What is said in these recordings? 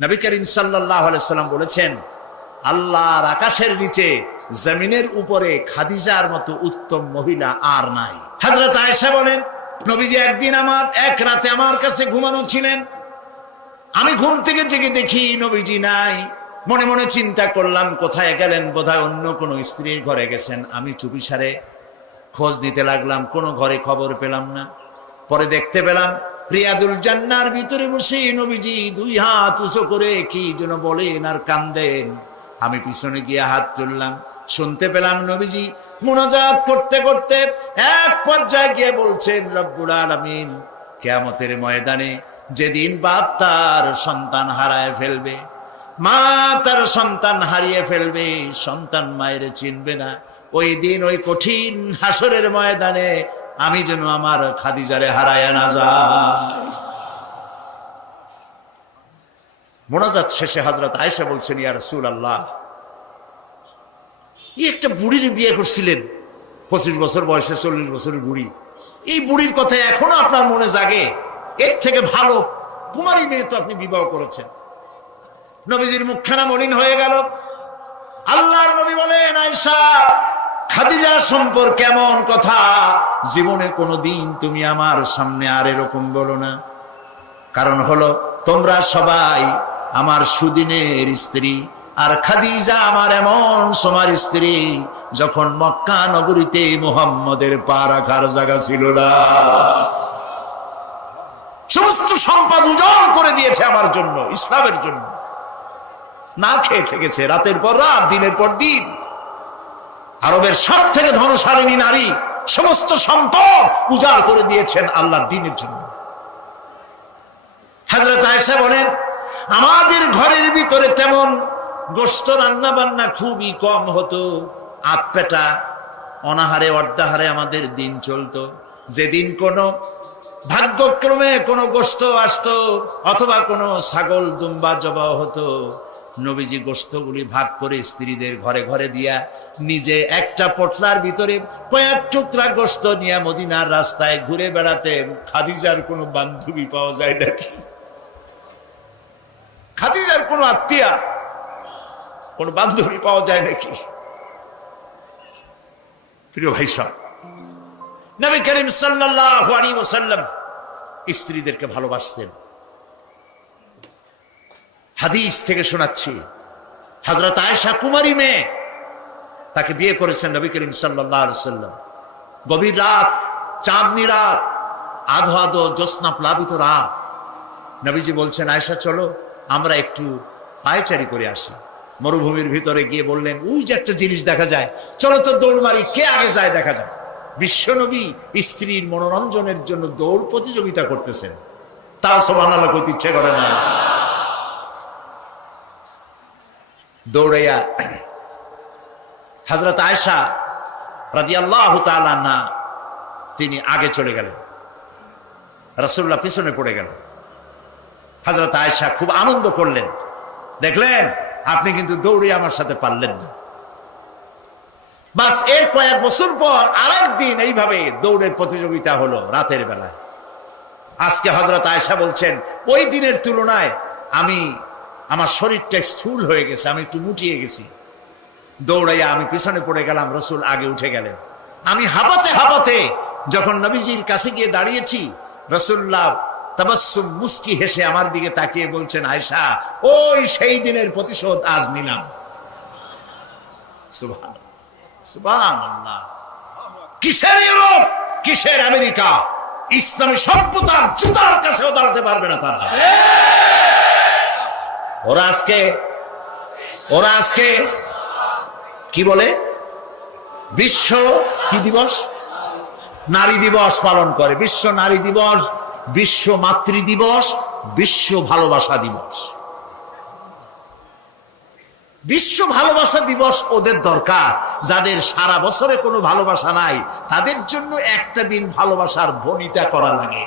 নবী করিম সাল্লাল্লাহু আলাইহি সাল্লাম বলেছেন, আল্লাহর আকাশের নিচে জমিনের উপরে খাদিজার মতো উত্তম মহিলা আর নাই। হযরত আয়েশা বলেন, নবীজি একদিন এক রাতে আমার কাছে ঘুমানো ছিলেন। আমি ঘুম থেকে জেগে দেখি নবীজি নাই। মনে মনে চিন্তা করলাম কোথায় গেলেন, বোধহয় অন্য কোনো স্ত্রীর ঘরে গেছেন। আমি চুপিসারে খোঁজ দিতে লাগলাম, কোনো ঘরে খবর পেলাম না। পরে দেখতে পেলাম রিয়াদুল জান্নার ভিতরে বসে নবীজি দুই হাত উঁচু করে কি যেন বলেন আর কান্দেন। আমি পিছনে গিয়ে হাত তুললাম, শুনতে পেলাম নবীজি মুনাজাত করতে করতে এক পর্যায়ে গিয়ে বলছেন, রব্বুল আলামিন, কিয়ামতের ময়দানে যেদিন বাপ তার সন্তান হারায় ফেলবে, মা তার সন্তান হারিয়ে ফেলবে, সন্তান মায়ের চিনবে না, ওই দিন ওই কঠিন হাসরের ময়দানে আমি যেন আমার খাদিজারে হারায় না যাই। মোনাজাত শেষে হযরত আয়েশা বলছেন, ইয়া রাসূলুল্লাহ, এই একটা বুড়ির বিয়ে করছিলেন, 25 বছর বয়সে 40 বছরের বুড়ি। এই বুড়ির কথা এখনো আপনার মনে জাগে? এর থেকে ভালো কুমারী মেয়ে তো আপনি বিবাহ করেছেন। নবীজির মুখখানা মলিন হয়ে গেল। আল্লাহর নবী বলেন, আয়েশা, খাদিজা সম্পর্কে এমন কথা জীবনে কোনোদিন তুমি আমার সামনে আর এরকম বলো না। কারণ হলো তোমরা সবাই আমার সুদিনের স্ত্রী, আর খাদিজা আমার এমন সময়ের স্ত্রী যখন মক্কা নগরীতে মুহাম্মদের পা রাখার জায়গা ছিল না। সমস্ত সম্পদ উজাড় করে দিয়েছে আমার জন্য, ইসলামের জন্য। না খেয়ে থেকেছে রাতের পর রাত, দিনের পর দিন। আরবের সব থেকে ধনশালিনী নারী সমস্ত সম্পদ উজাড় করে দিয়েছেন আল্লাহর দ্বীনের জন্য। হযরত আয়েশা বলেন, আমাদের ঘরের ভিতরে তেমন গোশত রান্না বান্না খুবই কম হতো। আধপেটা অনাহারে অর্ধাহারে আমাদের দিন চলতো। যেদিন কোনো ভাগ্যক্রমে কোনো গোশত আসতো অথবা কোনো ছাগল দুম্বা জবাও হতো, নবীজি গোশতগুলি ভাগ করে স্ত্রীদের ঘরে ঘরে দিয়া নিজে একটা পটলার ভিতরে কয়েক টুকরা গোশত নিয়ে মদিনার রাস্তায় ঘুরে বেড়াতেন। খাদিজার কোনো বান্ধবী পাওয়া যায় নাকি? খাদিজার কোনো আত্মীয়া, কোন বান্ধবী পাওয়া যায় নাকি? প্রিয় ভাই সাহেব, নবী করিম সাল্লাল্লাহু আলাইহি ওয়াসাল্লাম স্ত্রীদেরকে ভালোবাসতেন। হাদিস থেকে শোনাচ্ছি, হযরত আয়েশা কুমারী মেয়ে, তাকে বিয়ে করেছেন নবী করিম সাল্লাল্লাহু আলাইহি ওয়াসাল্লাম। গভীর রাত, চাঁদনি রাত, আধো আধো জ্যোৎস্না প্লাবিত রাত। নবীজি বলছেন, আয়েশা চলো আমরা একটু পায়চারি করে আসি। মরুভূমির ভিতরে গিয়ে বললেন, ওই যে একটা জিনিস দেখা যায়, চলো তো দৌড় মারি, কে আগে যায় দেখা যায়। বিশ্বনবী স্ত্রীর মনোরঞ্জনের জন্য দৌড় প্রতিযোগিতা করতেছেন। তাও সুবহানাল্লাহ কইতে ইচ্ছে করে না। দৌড়াইয়া হযরত আয়েশা রাদিয়াল্লাহু তাআলা আনহা তিনি আগে চলে গেলেন, রাসূলুল্লাহ পিছনে পড়ে গেলেন। হযরত আয়েশা খুব আনন্দ করলেন, দেখলেন আপনি কিন্তু দৌড়ে আমার সাথে পারলেন না। বাস এর কয়েক বছর পর আরেকদিন এইভাবে দৌড়ের প্রতিযোগিতা হলো রাতের বেলায়। আজকে হযরত আয়েশা বলছেন, ওই দিনের তুলনায় আমার শরীরটা স্থূল হয়ে গেছে, আমি একটু মুটিয়ে গেছি। দৌড়াইয়া আমি পিছনে পড়ে গেলাম, রাসূল আগে উঠে গেলেন। আমি হাঁপাতে হাঁপাতে যখন নবীজির কাছে গিয়ে দাঁড়িয়েছি, রাসূলুল্লাহ তাবাসসুম মুস্কি হেসে আমার দিকে তাকিয়ে বলছেন, আয়েশা, ওই সেই দিনের প্রতিশোধ আজ নিলাম। সুবহানাল্লাহ, সুবহানাল্লাহ। কিসের ইউরোপ, কিসের আমেরিকা, ইসলামী সভ্যতার জুতার কাছেও দাঁড়াতে পারবে না তারা। ওরা আজকে কি বলে, বিশ্ব কি দিবস, নারী দিবস পালন করে। বিশ্ব নারী দিবস, বিশ্ব মাতৃ দিবস, বিশ্ব ভালোবাসা দিবস। বিশ্ব ভালোবাসা দিবস ওদের দরকার, যাদের সারা বছরে কোনো ভালোবাসা নাই, তাদের জন্য একটা দিন ভালোবাসার বনিতা করা লাগে।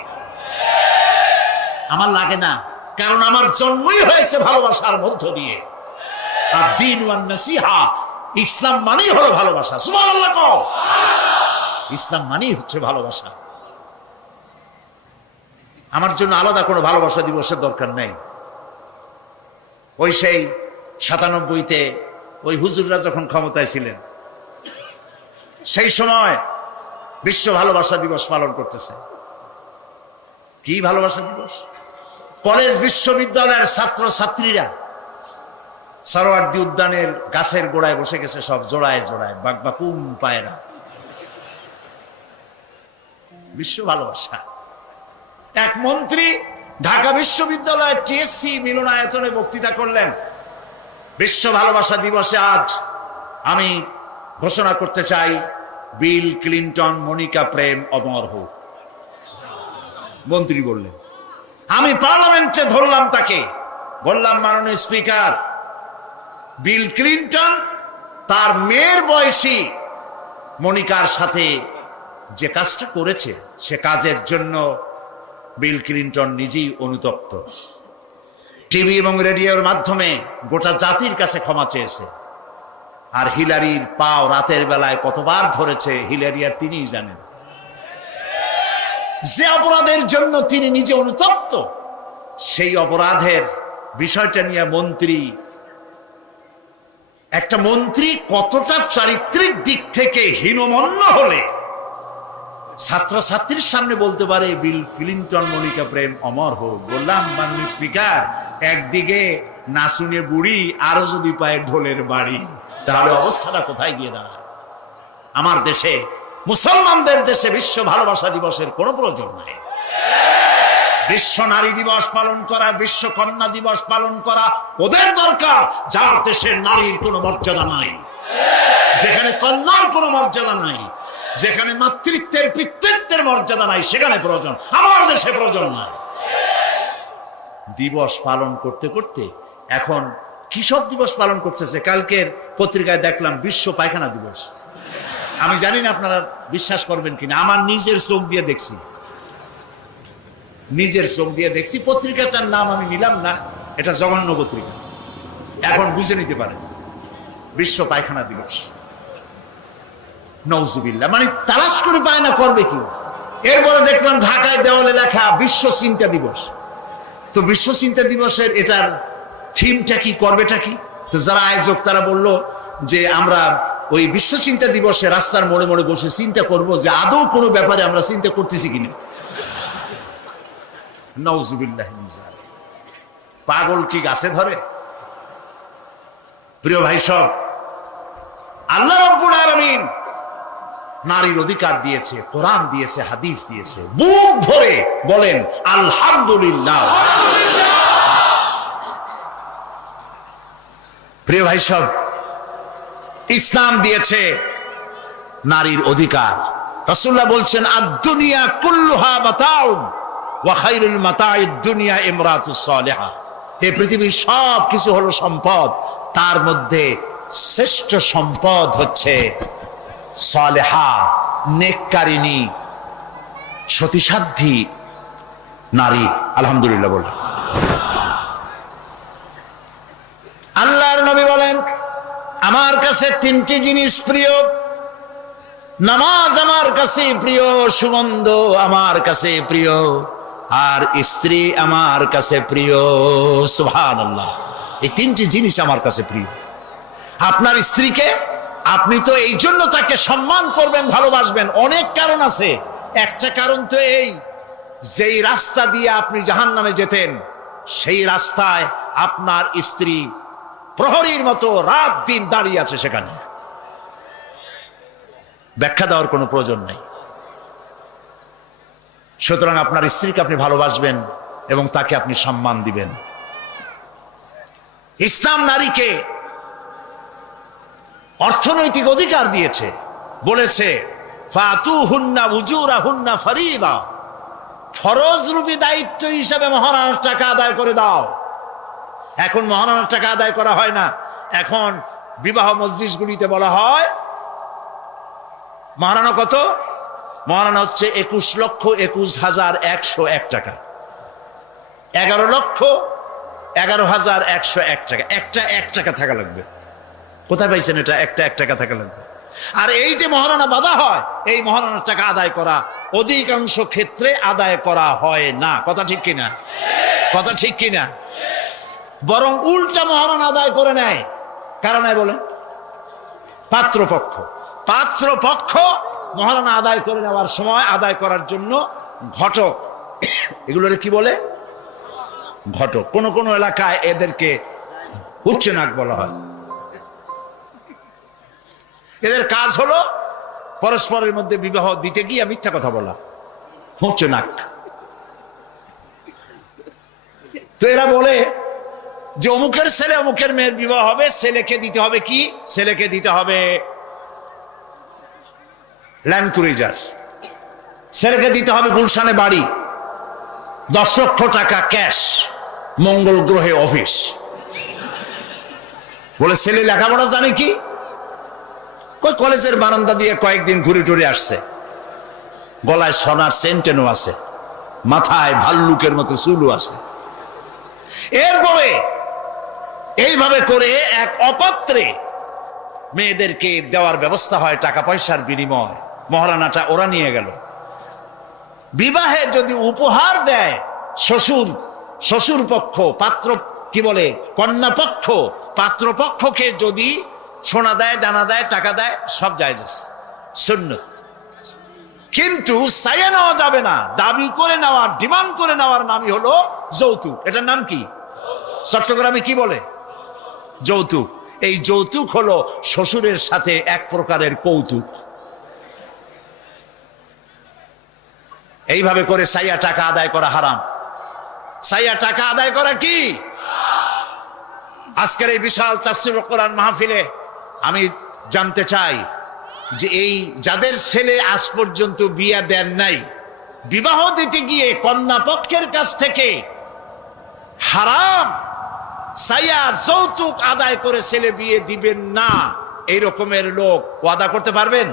আমার লাগে না, কারণ আমার জন্মই হয়েছে ভালোবাসার মধ্য দিয়ে। আর দ্বীন ওয়ান নাসিহা, ইসলাম মানেই হলো ভালোবাসা। সুবহানাল্লাহ কও। ইসলাম মানেই হচ্ছে ভালোবাসা। আমার জন্য আলাদা কোনো ভালোবাসা দিবসের দরকার নেই। ওই সেই 97-তে ওই হুজুররা যখন ক্ষমতায় ছিলেন, সেই সময় বিশ্ব ভালোবাসা দিবস পালন করতেছে। কি ভালোবাসা দিবস? কলেজ বিশ্ববিদ্যালয়ের ছাত্র ছাত্রীরা সরোয়ার্দী উদ্যানের গাছের গোড়ায় বসে গেছে, সব জোড়ায় জোড়ায় বাকবাকুম পায়রা। বিশ্ব ভালোবাসা। এক মন্ত্রী ঢাকা বিশ্ববিদ্যালয়ের টিএসসি মিলনায়তনে বক্তৃতা করলেন, বিশ্ব ভালোবাসা দিবসে আজ আমি ঘোষণা করতে চাই, বিল ক্লিন্টন মনিকা প্রেম অমর হোক। মন্ত্রী বললেন, আমি পার্লামেন্টে ধরলাম তাকে, বললাম, মাননীয় স্পিকার, বিল ক্লিন্টন তার মেয়ের বয়সী মনিকার সাথে যে কাজটা করেছে, সে কাজের জন্য বিল ক্লিন্টন নিজেই অনুতপ্ত। টিভি এবং রেডিওর মাধ্যমে গোটা জাতির কাছে ক্ষমা চেয়েছে। আর হিলারির পাও রাতের বেলায় কতবার ধরেছে হিলারি আর তিনিই জানেন। যে অপরাধের জন্য তিনি নিজে অনুতপ্ত, সেই অপরাধের বিষয়টা নিয়ে একটা মন্ত্রী কতটা চারিত্রিক দিক থেকে হীনমন্য হলে ছাত্রছাত্রীর সামনে বলতে পারে বিল ক্লিন্টন মনিকা প্রেম অমর হোক। বললাম, মাননীয় স্পিকার, একদিকে নাচুনে বুড়ি, আরো যদি পায় ঢোলের বাড়ি, তাহলে অবস্থাটা কোথায় গিয়ে দাঁড়ায়? আমার দেশে, মুসলমানদের দেশে বিশ্ব ভালোবাসা দিবসের কোনো প্রয়োজন নাই। বিশ্ব নারী দিবস পালন করা, বিশ্ব কন্যা দিবস পালন করা ওদের দরকার, যার দেশের নারীর কোনো মর্যাদা নাই, যেখানে কন্যার কোনো মর্যাদা নাই, যেখানে মাতৃত্বের পিতৃত্বের মর্যাদা নাই, সেখানে প্রয়োজন। আমার দেশে প্রয়োজন নাই। দিবস পালন করতে করতে এখন কিসব দিবস পালন করতেছে। কালকের পত্রিকায় দেখলাম বিশ্ব পায়খানা দিবস। আমি জানি না আপনারা বিশ্বাস করবেন কিনা, আমার নিজের চোখ দিয়ে দেখছি। পত্রিকাটার নাম আমি নিলাম না, এটা জঘন্য পত্রিকা, এখন বুঝে নিতে পারেন। বিশ্ব পায়খানা দিবস, নওজুবিল্লাহ, মানে তালাশ করে পায় না, করবে কি? এরপরে দেখলাম ঢাকায় দেওয়ালে লেখা বিশ্ব চিন্তা দিবস। তো বিশ্ব চিন্তা দিবসের এটার থিমটা কি, করবেটা কি? তো যারা আয়োজক তারা বলল যে আমরা ওই বিশ্ব চিন্তা দিবসে রাস্তার মোড়ে মোড়ে বসে চিন্তা করব যে আদৌ কোনো ব্যাপারে আমরা চিন্তা করতেছি কিনা। নওজুবিল্লাহ, পাগল কি গাছে ধরে? প্রিয় ভাই সব, আল্লাহ রাব্বুল আলামিন নারীর অধিকার দিয়েছে, কোরআন দিয়েছে, হাদিস দিয়েছে। বুক ভরে বলেন আলহামদুলিল্লাহ। প্রিয় ভাই সব, ইসলাম দিয়েছে নারীর অধিকার। রাসূলুল্লাহ বলছেন, আদ-দুনিয়া কুল্লুহা মাতাউন ওয়া খায়রুল মাতাইদ দুনিয়া ইমরাতুস সালিহা। এই পৃথিবীর সব কিছু হলো সম্পদ, তার মধ্যে শ্রেষ্ঠ সম্পদ হচ্ছে সালেহা, নেককারিনী, সতীসাধ্যী নারী। আলহামদুলিল্লাহ বলে। আল্লাহর নবী বলেন, আমার কাছে তিনটি জিনিস প্রিয়, নামাজ আমার কাছে প্রিয়, সুগন্ধ আমার কাছে প্রিয়, আর স্ত্রী আমার কাছে প্রিয়। সুবহানাল্লাহ, এই তিনটি জিনিস আমার কাছে প্রিয়। আপনার স্ত্রীকে আপনি তো এই জন্য তাকে সম্মান করবেন, ভালোবাসবেন, অনেক কারণ আছে। একটা কারণ তো এই, যেই রাস্তা দিয়ে আপনি জাহান্নামে যেতেন, সেই রাস্তায় আপনার স্ত্রী প্রহরীর মতো রাত দিন দাঁড়িয়ে আছে, সেখানে ব্যাখ্যা দেওয়ার কোনো প্রয়োজন নেই। সুতরাং আপনার স্ত্রীকে আপনি ভালোবাসবেন এবং তাকে আপনি সম্মান দিবেন। ইসলাম নারীকে অর্থনৈতিক অধিকার দিয়েছে, বলেছে ফাতুহুন্না উজুরাহুন্না ফরিদা, ফরজ রূপী দায়িত্ব হিসাবে মহারণার টাকা আদায় করে দাও। এখন মহারণার টাকা আদায় করা হয় না, এখন বিবাহ মজলিসগুলিতে বলা হয় মহারণা কত? মহারণা হচ্ছে 21,21,101 টাকা, 11,11,101 টাকা। একটা 1 টাকা থাকা লাগবে। কোথায় পাইছেন এটা? একটা 1 টাকা থাকা লাগবে। আর এই যে মহারণা বাঁধা হয়, এই মহারণার টাকা আদায় করা অধিকাংশ ক্ষেত্রে আদায় করা হয় না। কথা ঠিক কিনা? কথা ঠিক কিনা? বরং উল্টা মহারণা আদায় করে নেয়। কারণ বলেন পাত্রপক্ষ। পাত্রপক্ষ মহারণা আদায় করে নেওয়ার সময় আদায় করার জন্য ঘটক, এগুলোরে কি বলে? ঘটক। কোন কোন এলাকায় এদেরকে উচ্চনাক বলা হয়। এদের কাজ হলো পরস্পরের মধ্যে বিবাহ দিতে গিয়ে মিথ্যা কথা বলা, উচ্চনাক। তো এরা বলে যে অমুকের ছেলে অমুকের মেয়ের বিবাহ হবে, ছেলেকে দিতে হবে কি? ছেলেকে দিতে হবে ল্যান্ড ক্রুইজার, ছেলেকে দিতে হবে গুলশানে বাড়ি, 10 লক্ষ টাকা ক্যাশ, মঙ্গল গ্রহে অফিস। বলে ছেলে লেখাপড়া জানে কি? ওই কলেজের বারান্দা দিয়ে কয়েকদিন ঘুরে টুরে আসছে, গলায় সোনার সেন্টেনও আছে, মাথায় ভাল্লুকের মতো চুলও আছে। এরপরে এইভাবে করে এক অপাত্রে মেয়েদেরকে দেওয়ার ব্যবস্থা হয় টাকা পয়সার বিনিময়। মহারানাটা ওরা নিয়ে গেল। বিবাহে যদি উপহার দেয় শ্বশুর পক্ষ, পাত্র কি বলে কন্যা পক্ষ, পাত্রপক্ষকে যদি সোনা দেয়, দানা দেয়, টাকা দেয়, সব জায়েজ আছে, সুন্নত। কিন্তু চাইয়ে নেওয়া যাবে না। দাবি করে নেওয়া, ডিমান্ড করে নেওয়ার নামই হলো যৌতুক। এটার নাম কি? চট্টগ্রামে কি বলে? যৌতুক। এই যৌতুক হলো শ্বশুরের সাথে এক প্রকারের কৌতুক। এইভাবে করে চাইয়া টাকা আদায় করা হারাম। চাইয়া টাকা আদায় করা কি? আজকের এই বিশাল তাফসীরুল কোরআন মাহফিলে আমি জানতে চাই যে এই যাদের ছেলে আজ পর্যন্ত বিয়ে দেন নাই, বিবাহ দিতে গিয়ে কন্যা পক্ষের কাছ থেকে হারাম চাইয়া যৌতুক আদায় করে ছেলে বিয়ে দিবেন না, এই রকমের লোক ওয়াদা করতে পারবেন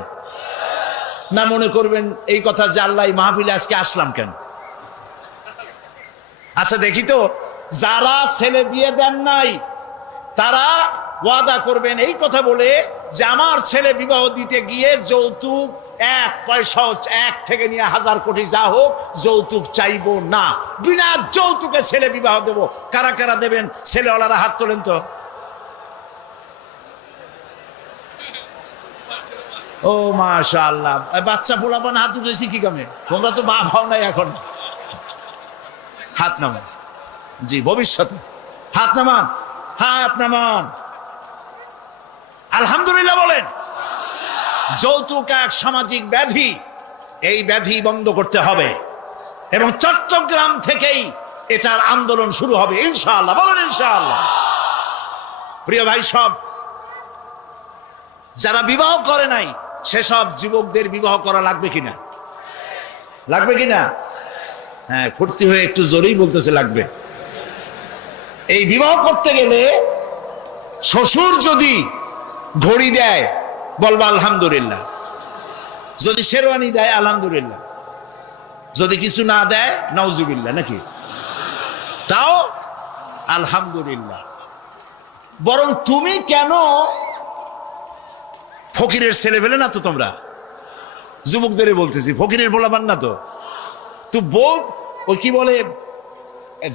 না? মনে করবেন এই কথা যে আল্লাহ মাহফিলে আজকে আসলাম কেন? আচ্ছা দেখি তো, যারা ছেলে বিয়ে দেন নাই তারা ওয়াদা করবেন এই কথা বলে যে আমার ছেলে বিবাহ দিতে গিয়ে যৌতুক এক পয়সাও, 1 থেকে নিয়ে 1000 কোটি যা হোক, যৌতুক চাইবো না, বিনা যৌতুকে ছেলে বিবাহ দেব। কারা কারা দেবেন? ছেলেওয়ালারা হাত তোলেন তো। ও মাশাআল্লাহ, বাচ্চা পোলাপান হাত উঠেছি কি কামে? তোমরা তো বাপ হও নাই এখন। হাত নামান। জি, ভবিষ্যতে হাত নামান, হাত নামান। আলহামদুলিল্লাহ বলেন। যৌতুক এক সামাজিক ব্যাধি, এই ব্যাধি বন্ধ করতে হবে এবং চট্টগ্রাম থেকেই এটার আন্দোলন শুরু হবে ইনশাআল্লাহ। বলেন ইনশাআল্লাহ। প্রিয় ভাই, সব যারা বিবাহ করে নাই সেসব যুবকদের বিবাহ করা লাগবে কিনা? লাগবে কিনা? হ্যাঁ, ফুর্তি হয়ে একটু জোরেই বলতেছে লাগবে। এই বিবাহ করতে গেলে শ্বশুর যদি ঘড়ি দেয় বলবা আলহামদুলিল্লাহ, যদি শেরওয়ানি দেয় আলহামদুলিল্লাহ, যদি কিছু না দেয় নাউজুবিল্লাহ, নাকি? তাও আলহামদুলিল্লাহ। বরং তুমি কেন ফকিরের ছেলে পেলে না তো? তোমরা যুবকদের বলতেছি, ফকিরের বলাবান না তো। তো বউ ওই কি বলে,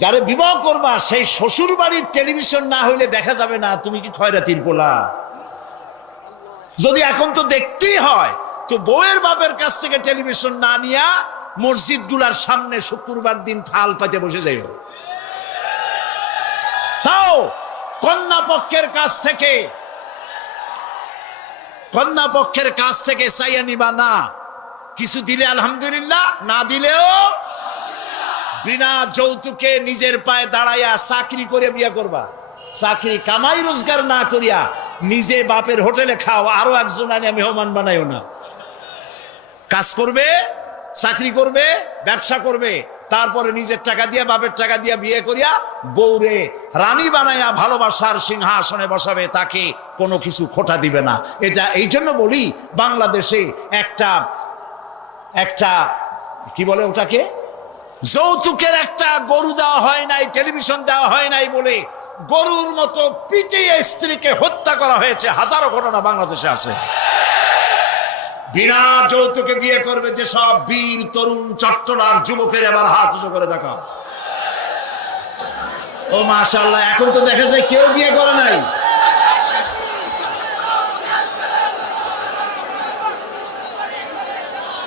যারে বিবাহ করবা সেই শ্বশুর বাড়ির টেলিভিশন না হইলে দেখা যাবে না তুমি কি খয়রাতির পোলা। যদি এখন তো দেখতেই হয়, তো বউয়ের বাপের কাছ থেকে টেলিভিশন না নিয়া মসজিদ গুলার সামনে শুক্রবার দিন থাল পাতে বসে যাইও। তাও কন্যা পক্ষের কাছ থেকে চাইয়া নিবা না। কিছু দিলে আলহামদুলিল্লাহ, না দিলেও বিনা যৌতুকে নিজের পায়ে দাঁড়াইয়া চাকরি করে বিয়ে করবা। চাকরি কামাই রোজগার না করিয়া নিজে বাপের হোটেলে খাও, আরো একজন আনিয়া মেহমান বানাইও না। কাজ করবে, চাকরি করবে, ব্যবসা করবে, তারপরে নিজের টাকা দিয়া, বাপের টাকা দিয়া বিয়ে করিয়া বউরে রানী বানাইয়া ভালোবাসার সিংহাসনে বসাবে, তাকে কোনো কিছু খোটা দিবে না। এটা এই জন্য বলি, বাংলাদেশে একটা কি বলে ওটাকে, যৌতুকের একটা গরু দেওয়া হয় নাই, টেলিভিশন দেওয়া হয় নাই বলে গরুর মতো পিটিয়ে স্ত্রীকে হত্যা করা হয়েছে। হাজারো ঘটনা বাংলাদেশে আছে। বিনা যৌতুকে বিয়ে করবে যে সব বীর তরুণ চট্টলার যুবকের এবার হাত উঁচু করে দেখা। ও মাশাআল্লাহ, এখন তো দেখা যায় কেউ বিয়ে করে নাই।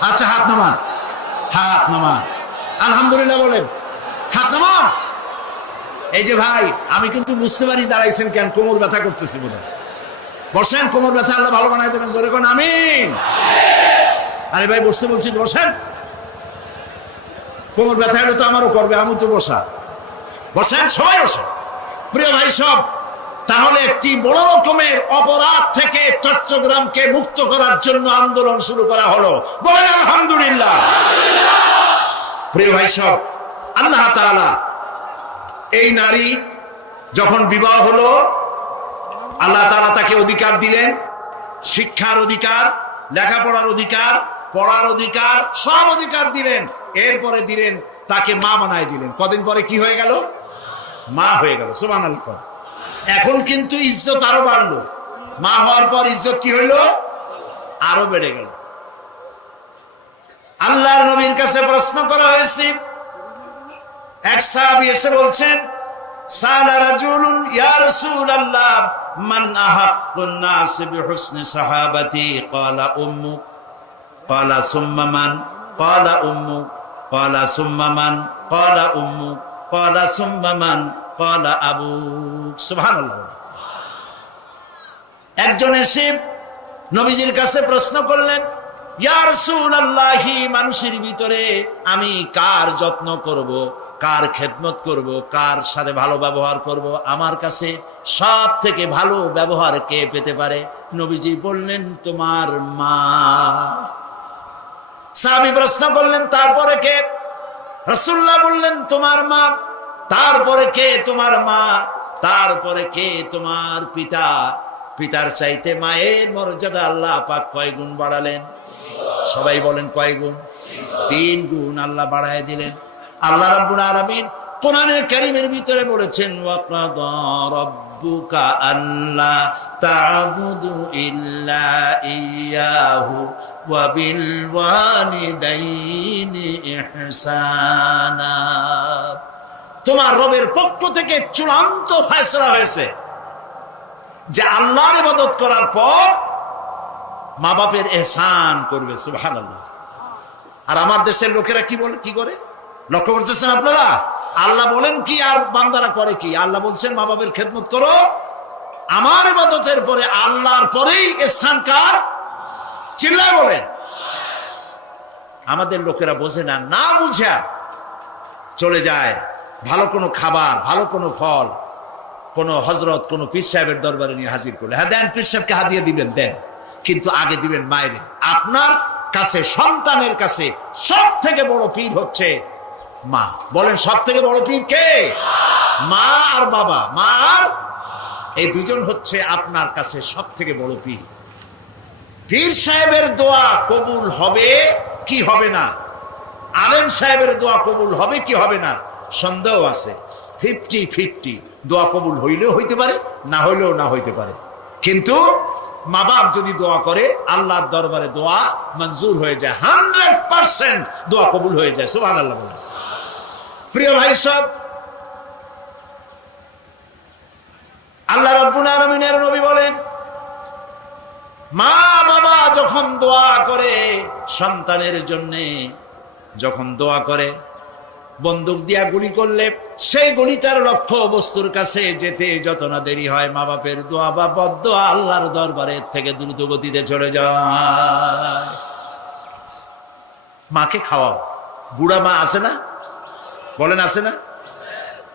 আচ্ছা, হাত নামান, হাত নামান, আলহামদুলিল্লাহ বলেন, হাত নামান। এই যে ভাই, আমি কিন্তু বুঝতে পারি দাঁড়াইছেন কেন, কোমর ব্যথা করতেছি বলে। বসেন, কোমর ব্যথা আল্লাহ ভালো বানাই দেবেন, জোরে কোন আমিন। আরে ভাই বসতে বলছি, বসেন। কোমর ব্যথা হলে তো আমারও করবে, আমি তো বসা। বসেন, সবাই বসেন। প্রিয় ভাই সব, তাহলে একটি বড় রকমের অপরাধ থেকে চট্টগ্রামকে মুক্ত করার জন্য আন্দোলন শুরু করা হলো, বলেন আলহামদুলিল্লাহ। প্রিয় ভাই সব, আল্লাহ তাআলা এই নারী যখন বিবাহ হলো, আল্লাহ তাআলা তাকে অধিকার দিলেন, শিক্ষার অধিকার, লেখাপড়ার অধিকার, পড়ার অধিকার, সব অধিকার দিলেন। এরপরে দিলেন তাকে মা বানায় দিলেন। কদিন পরে কি হয়ে গেল? মা হয়ে গেল। সুবহানাল্লাহ। এখন কিন্তু ইজ্জত আরো বাড়লো। মা হওয়ার পর ইজ্জত কি হইল? আরো বেড়ে গেল। আল্লাহর নবীর কাছে প্রশ্ন করা হয়েছে, এক সাহাবী এসে বলছেন, সালা রাজুলুন ইয়া রাসূলুল্লাহ মান আহাক্কুন নাস বিহুসনি সাহাবাতি ক্বালা উম্মুক ক্বালা সুম্মা মান ক্বালা উম্মুক ক্বালা সুম্মা মান ক্বালা উম্মুক ক্বালা সুম্মা মান ক্বালা আবুক। সুবহানাল্লাহ। একজন এসে নবীজির কাছে প্রশ্ন করলেন, ইয়া রাসূলুল্লাহ, মানুষের ভিতরে আমি কার যত্ন করব, কার খেদমত করব, কার সাথে ভালো ব্যবহার করব, আমার কাছে সব থেকে ভালো ব্যবহার কে পেতে পারে? নবীজি বললেন, তোমার মা। সাহাবী প্রশ্ন করলেন, তারপরে কে? রাসূলুল্লাহ বললেন, তোমার মা। তারপরে কে? তোমার মা। তারপরে কে? তোমার পিতা। পিতার চাইতে মায়ের মর্যাদা আল্লাহ পাক কয় গুণ বাড়ালেন? সবাই বলেন কয় গুণ? 3 গুণ আল্লাহ বাড়ায় দিলেন। আল্লাহ রাব্বুল আলামিন কোরআনের কারীমের ভিতরে বলেছেন, ওয়াকাদা রাব্বুকা আল্লা তা'বুদু ইল্লা ইয়্যাহু ওয়া বিল ওয়ালিদাইনি ইহসানা। তোমার রবের পক্ষ থেকে চূড়ান্ত ফয়সালা হয়েছে যে আল্লাহর ইবাদত করার পর মা বাপের ইহসান করবে। সুবহানাল্লাহ। আর আমার দেশের লোকেরা কি বলে, কি করে? লক্ষ্য করতেছেন আপনারা? আল্লাহ বলেন কি আর বান্দারা করে কি? আল্লাহ বলছেন মা বাবার খেদমত করো, আমার ইবাদতের পরে আল্লাহর পরেই স্থান কার? চিল্লায় বলেন। আমাদের লোকেরা বোঝে না, না বুঝা চলে যায় ভালো কোনো খাবার, ভালো কোনো ফল কোন হযরত, কোন পীর সাহেবের দরবারে নিয়ে হাজির করলে, হ্যাঁ দেন, পীর সাহেবকে হাদিয়া দিবেন, দেন, কিন্তু আগে দিবেন মায়েরে। আপনার কাছে, সন্তানের কাছে সব থেকে বড় পীর হচ্ছে মা। বলেন, সব থেকে বড় পীর কে? মা আর বাবা। মা আর এই দুজন হচ্ছে আপনার কাছে সব থেকে বড় পীর। পীর সাহেবের দোয়া কবুল হবে কি হবে না, আলেম সাহেবের দোয়া কবুল হবে কি হবে না, সন্দেহ আছে। 50-50, দোয়া কবুল হইলেও হইতে পারে, না হইলেও না হইতে পারে। কিন্তু মা বাপ যদি দোয়া করে, আল্লাহর দরবারে দোয়া মঞ্জুর হয়ে যায়, 100% দোয়া কবুল হয়ে যায়। সুবহানাল্লাহ বলেন। প্রিয় ভাই সব, আল্লাহ রাব্বুল আলামিনের নবী বলেন, মা বাবা যখন দোয়া করে সন্তানের জন্য, যখন দোয়া করে, বন্দুক দিয়া গুলি করলে সেই গুলিটার লক্ষ্য বস্তুর কাছে যেতে যত না দেরি হয়, মা বাপের দোয়া বা বদদোয়া আল্লাহর দরবারে থেকে দ্রুত গতিতে চলে যায়। মাকে খাওয়াও। বুড়া মা আছে না? বলেন আছে না?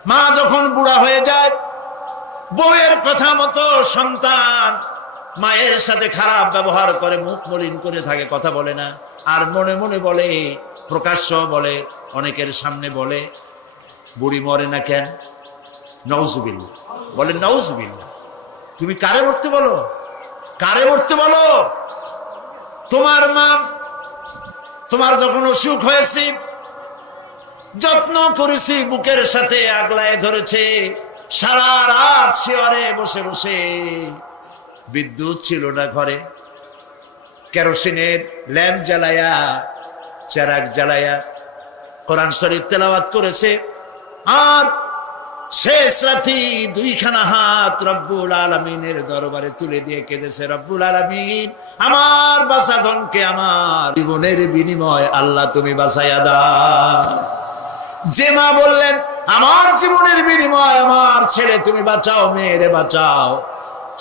মা যখন বুড়া হয়ে যায়, বউয়ের কথা মতো সন্তান মায়ের সাথে খারাপ ব্যবহার করে, মুখ মলিন করে থাকে, কথা বলে না, আর মনে মনে বলে, প্রকাশ্য বলে, অনেকের সামনে বলে, বুড়ি মরে না কেন? নাউজুবিল্লাহ। বলেন নাউজুবিল্লাহ। তুমি কারে মরতে বলো? কারে মরতে বলো? তোমার মা, তোমার যখন অসুখ হয়েছে, যত্ন করেছি, বুকের সাথে আগলায় ধরেছে, সারা রাত শিয়রে বসে বসে, বিদ্যুৎ ছিল না ঘরে, কেরোসিনের ল্যাম্প জ্বালায়া, চেরাগ জ্বালায়া কোরআন শরীফ তেলাওয়াত করেছে। আর শেষ রাতি দুইখানা হাত রব্বুল আলামিনের দরবারে তুলে দিয়ে কেঁদেছে, রব্বুল আলামিন আমার বাঁচাধনকে আমার জীবনের বিনিময় আল্লাহ তুমি বাঁচাইয়া দাও। যে মা বললেন আমার জীবনের বিনিময় আমার ছেলে তুমি বাঁচাও, মেয়েরে বাঁচাও,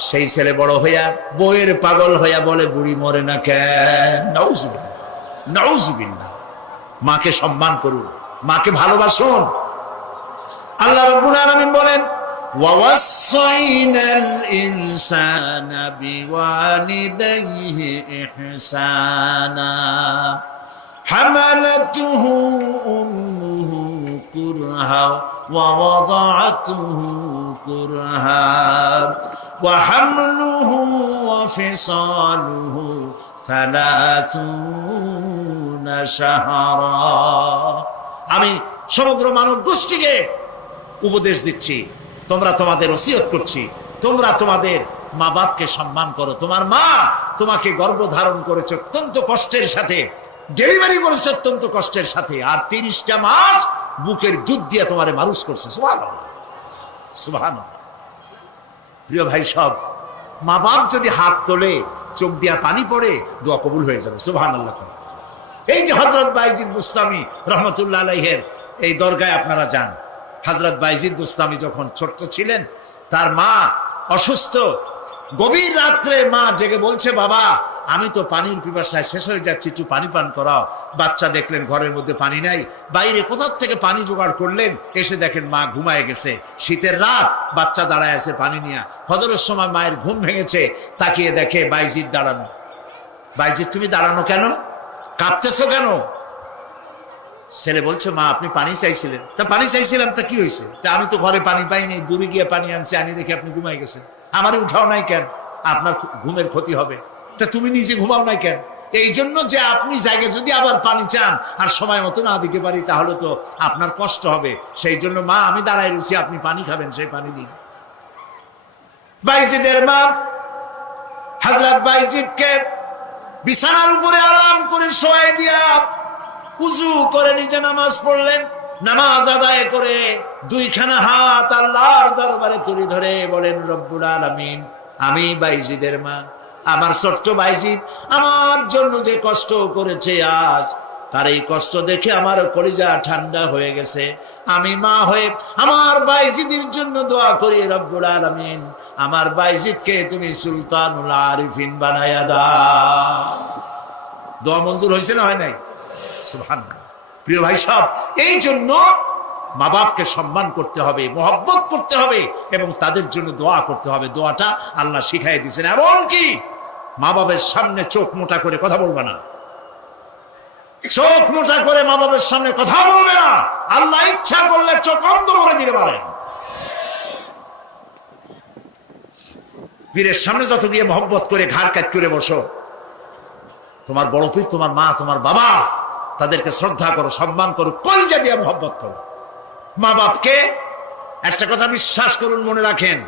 সেই ছেলে বড় হইয়া বইয়ের পাগল হইয়া বলে বুড়ি মরে না কেন। নাউজুবিল্লাহ, নাউজুবিল্লাহ। মাকে সম্মান করুন, মাকে ভালোবাসুন। আল্লাহ রাব্বুল আলামিন বলেন ওয়াওয়াসাইনাল ইনসানা বিওয়ালিদাইহি ইহসানা হামালাতুহু উম্মুহু কুরহা ওয়া ওয়াদাআতুহু কুরহা ওয়া হামলুহু ওয়া ফিসালুহু 30 শাহরা। আমি সমগ্র মানব গোষ্ঠীকে উপদেশ দিচ্ছি, তোমরা তোমাদের ওসিয়ত করছি, তোমরা তোমাদের মা বাপকে সম্মান করো। তোমার মা তোমাকে গর্ভধারণ করেছে অত্যন্ত কষ্টের সাথে, ডেলিভারি করেছে অত্যন্ত কষ্টের সাথে, আর 30টা মাস বুকের দুধ দিয়ে তোমারে মানুষ করছে। সুবহানাল্লাহ, সুবহানাল্লাহ। প্রিয় ভাই সব, মা বাপ যদি হাত তোলে, চোখ দিয়া পানি পড়ে, দোয়া কবুল হয়ে যাবে। সুবহানাল্লাহ। এই যে হযরত বাইজিদ বুস্তামি রহমতুল্লাহ আলাইহির এই দরগায় আপনারা যান, হযরত বাইজিদ বুস্তামি যখন ছোট্ট ছিলেন, তার মা অসুস্থ, গভীর রাত্রে মা জেগে বলছে বাবা আমি তো পানির পিপাসায় শেষ হয়ে যাচ্ছি, একটু পানি পান করাও। বাচ্চা দেখলেন ঘরের মধ্যে পানি নাই, বাইরে কোথার থেকে পানি জোগাড় করলেন, এসে দেখেন মা ঘুমায় গেছে। শীতের রাত, বাচ্চা দাঁড়ায় আছে পানি নিয়ে। ফজরের সময় মায়ের ঘুম ভেঙেছে, তাকিয়ে দেখে বাইজিদ দাঁড়ানো। বাইজিদ তুমি দাঁড়ানো কেন, কাঁপতেছো কেন? ছেলে বলছে মা আপনি পানি চাইছিলেন। তা পানি চাইছিলাম, তা কি হয়েছে? তা আমি তো ঘরে পানি পাইনি, দূরে গিয়ে পানি আনছি, আনি দেখে আপনি ঘুমাই গেছেন। আমারে উঠাও নাই কেন? আপনার ঘুমের ক্ষতি হবে। তা তুমি নিজে ঘুমাও নাই কেন? এই জন্য যে আপনি জায়গায় যদি আবার পানি চান আর সময় মতো না দিতে পারি, তাহলে তো আপনার কষ্ট হবে। সেই জন্য মা আমি দাঁড়ায় রয়েছি, আপনি পানি খাবেন, সেই পানি নিয়ে। বাইজিদের মা হযরত বাইজিদকে বিছানার উপরে আরাম করে শোয়াই দিয়া উযু করে নিজে নামাজ পড়লেন। নামাজ আদায় করে দুইখানা হাত আল্লাহর দরবারে তুলে ধরে বলেন রব্বুল আলামিন আমি বাইজিদের মা, আমার ছোট্ট বাইজিদ আমার জন্য যে কষ্ট করেছে আজ, তার এই কষ্ট দেখে আমার কলিজা ঠান্ডা হয়ে গেছে। আমি মা হয়ে আমার বাইজিদের জন্য দোয়া করি রব্বুল আলামিন আমার বাইজিদকে তুমি সুলতানুল আরিফিন বানায়া দাও। দোয়া মঞ্জুর হয়েছে না হয় নাই? সুবহানাল্লাহ। প্রিয় ভাই সব, এই জন্য মা বাপকে সম্মান করতে হবে, মহব্বত করতে হবে এবং তাদের জন্য দোয়া করতে হবে। দোয়াটা আল্লাহ শিখাই দিয়েছেন। এমনকি মা বাবার সামনে চোখ মোটা করে কথা বলবে না, চোখ মোটা করে মা বাবার সামনে কথা বলবে না। আল্লাহ ইচ্ছা করলে চোখ অন্ধ করে দিতে পারেন। পীরের সামনে যত গিয়ে মহব্বত করে ঘাড় কাট করে বসো, তোমার বড় পীর, তোমার মা, তোমার বাবা, তাদেরকে শ্রদ্ধা করো, সম্মান করো, কলজা দিয়ে মহব্বত করো। মা বাপকে একটা কথা বিশ্বাস করুন, মনে রাখেন,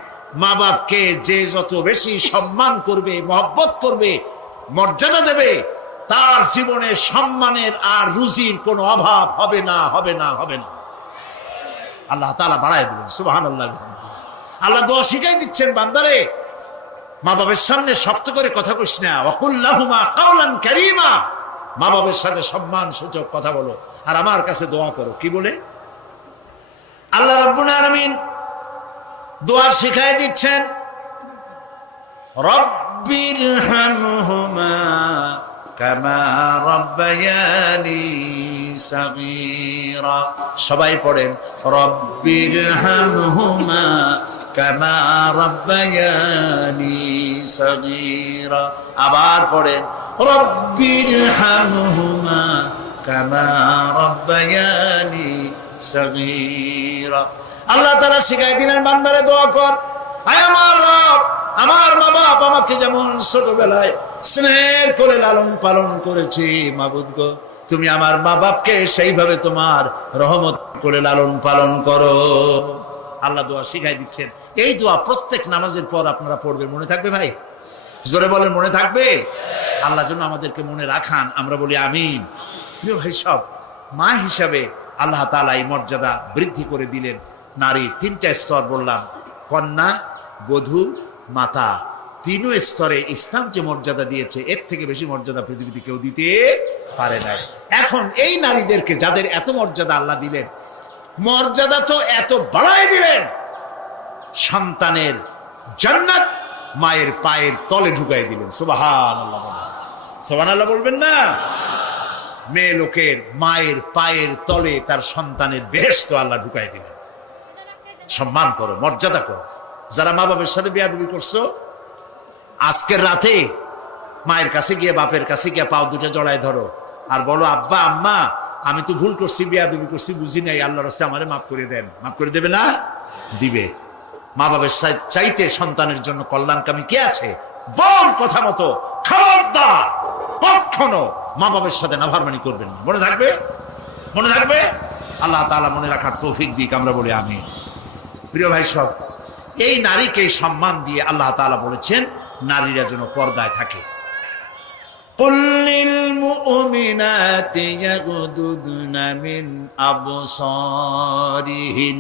মা বাপকে যে যত বেশি সম্মান করবে, মহব্বত করবে, মর্যাদা দেবে, তার জীবনে সম্মানের আর রুজির কোনো অভাব হবে না, হবে না, হবে না। আল্লাহ তাআলা বাড়ায় দেবেন। সুবহানাল্লাহ। আল্লাহ দোয়া শিখাই দিচ্ছেন, বান্দারে মা বাবার সামনে শক্ত করে কথা কইস না, ওয়াকুল লাহুমা কাওলান কারীমা, মা বাবার সাথে সম্মান সূচক কথা বলো আর আমার কাছে দোয়া করো। কি বলে? আল্লাহ রাব্বুল আলামিন দোয়া শিখাই দিচ্ছেন, রব্বিরহামহুমা কামা রাব্বায়ানি সাগীরা। সবাই পড়েন রব্বিরহামহুমা কামা রাব্বায়ানি সাগীরা। আবার পড়েন রব্বিরহামহুমা কামা রাব্বায়ানি সাগীরা। আল্লাহ তাআলা শিখাই দিলেন, বান্দারে দোয়া কর, আয় আমার রব, আমার মা বাপ আমাকে যেমন ছোটবেলায় স্নেহের করে লালন পালন করেছি, মাবুদ গো তুমি আমার মা বাপকে সেইভাবে তোমার রহমত করে লালন পালন করো। আল্লাহ দোয়া শিখাই দিচ্ছেন। এই দোয়া প্রত্যেক নামাজের পর আপনারা পড়বে। মনে থাকবে ভাই? জোরে বলেন, মনে থাকবে? আল্লাহ যেন আমাদেরকে মনে রাখান, আমরা বলি আমিন। প্রিয় ভাই সব, মা হিসাবে আল্লাহ তাআলা এই মর্যাদা বৃদ্ধি করে দিলেন। নারীর তিনটা স্তর বললাম, কন্যা, বধূ, মাতা। তিনও স্তরে ইসলাম যে মর্যাদা দিয়েছে এর থেকে বেশি মর্যাদা পৃথিবীতে কেউ দিতে পারে না। এখন এই নারীদেরকে যাদের এত মর্যাদা আল্লাহ দিলেন, মর্যাদা তো এত বাড়াই দিলেন, সন্তানের জান্নাত মায়ের পায়ের তলে ঢুকাই দিলেন। সুবহানাল্লাহ, সুবহানাল্লাহ বলবেন না? মেয়ে লোকের মায়ের পায়ের তলে তার সন্তানের বেহেশত আল্লাহ ঢুকাই দিলেন। সম্মান করো, মর্যাদা করো। যারা মা বাবার সাথে বেয়াদবি করছো, আজকের রাতে মায়ের কাছে গিয়ে, বাপের কাছে গিয়ে পাও দুটো জড়ায় ধরো আর বলো, আব্বা আম্মা আমি তো ভুল করছি, বেয়াদবি করছি, বুঝি নাই, আল্লাহর রাস্তায় আমারে মাফ করে দেন। মাফ করে দেবে না? দিবে। মা বাবার চাইতে সন্তানের জন্য কল্যাণকামী কে আছে? বল কথা মতো খবরদার কখনো মা বাবার সাথে নাফরমানি করবেন না। মনে থাকবে? মনে থাকবে? আল্লাহ তাআলা মনে রাখার তৌফিক দিক, আমরা বলি আমিন। প্রিয় ভাই সব, এই নারীকে সম্মান দিয়ে আল্লাহ তাআলা বলেছেন নারীরা যেন পর্দায় থাকে। قُلْ لِلْمُؤْمِنَاتِ يَغْضُضْنَ مِنْ أَبْصَارِهِنَّ।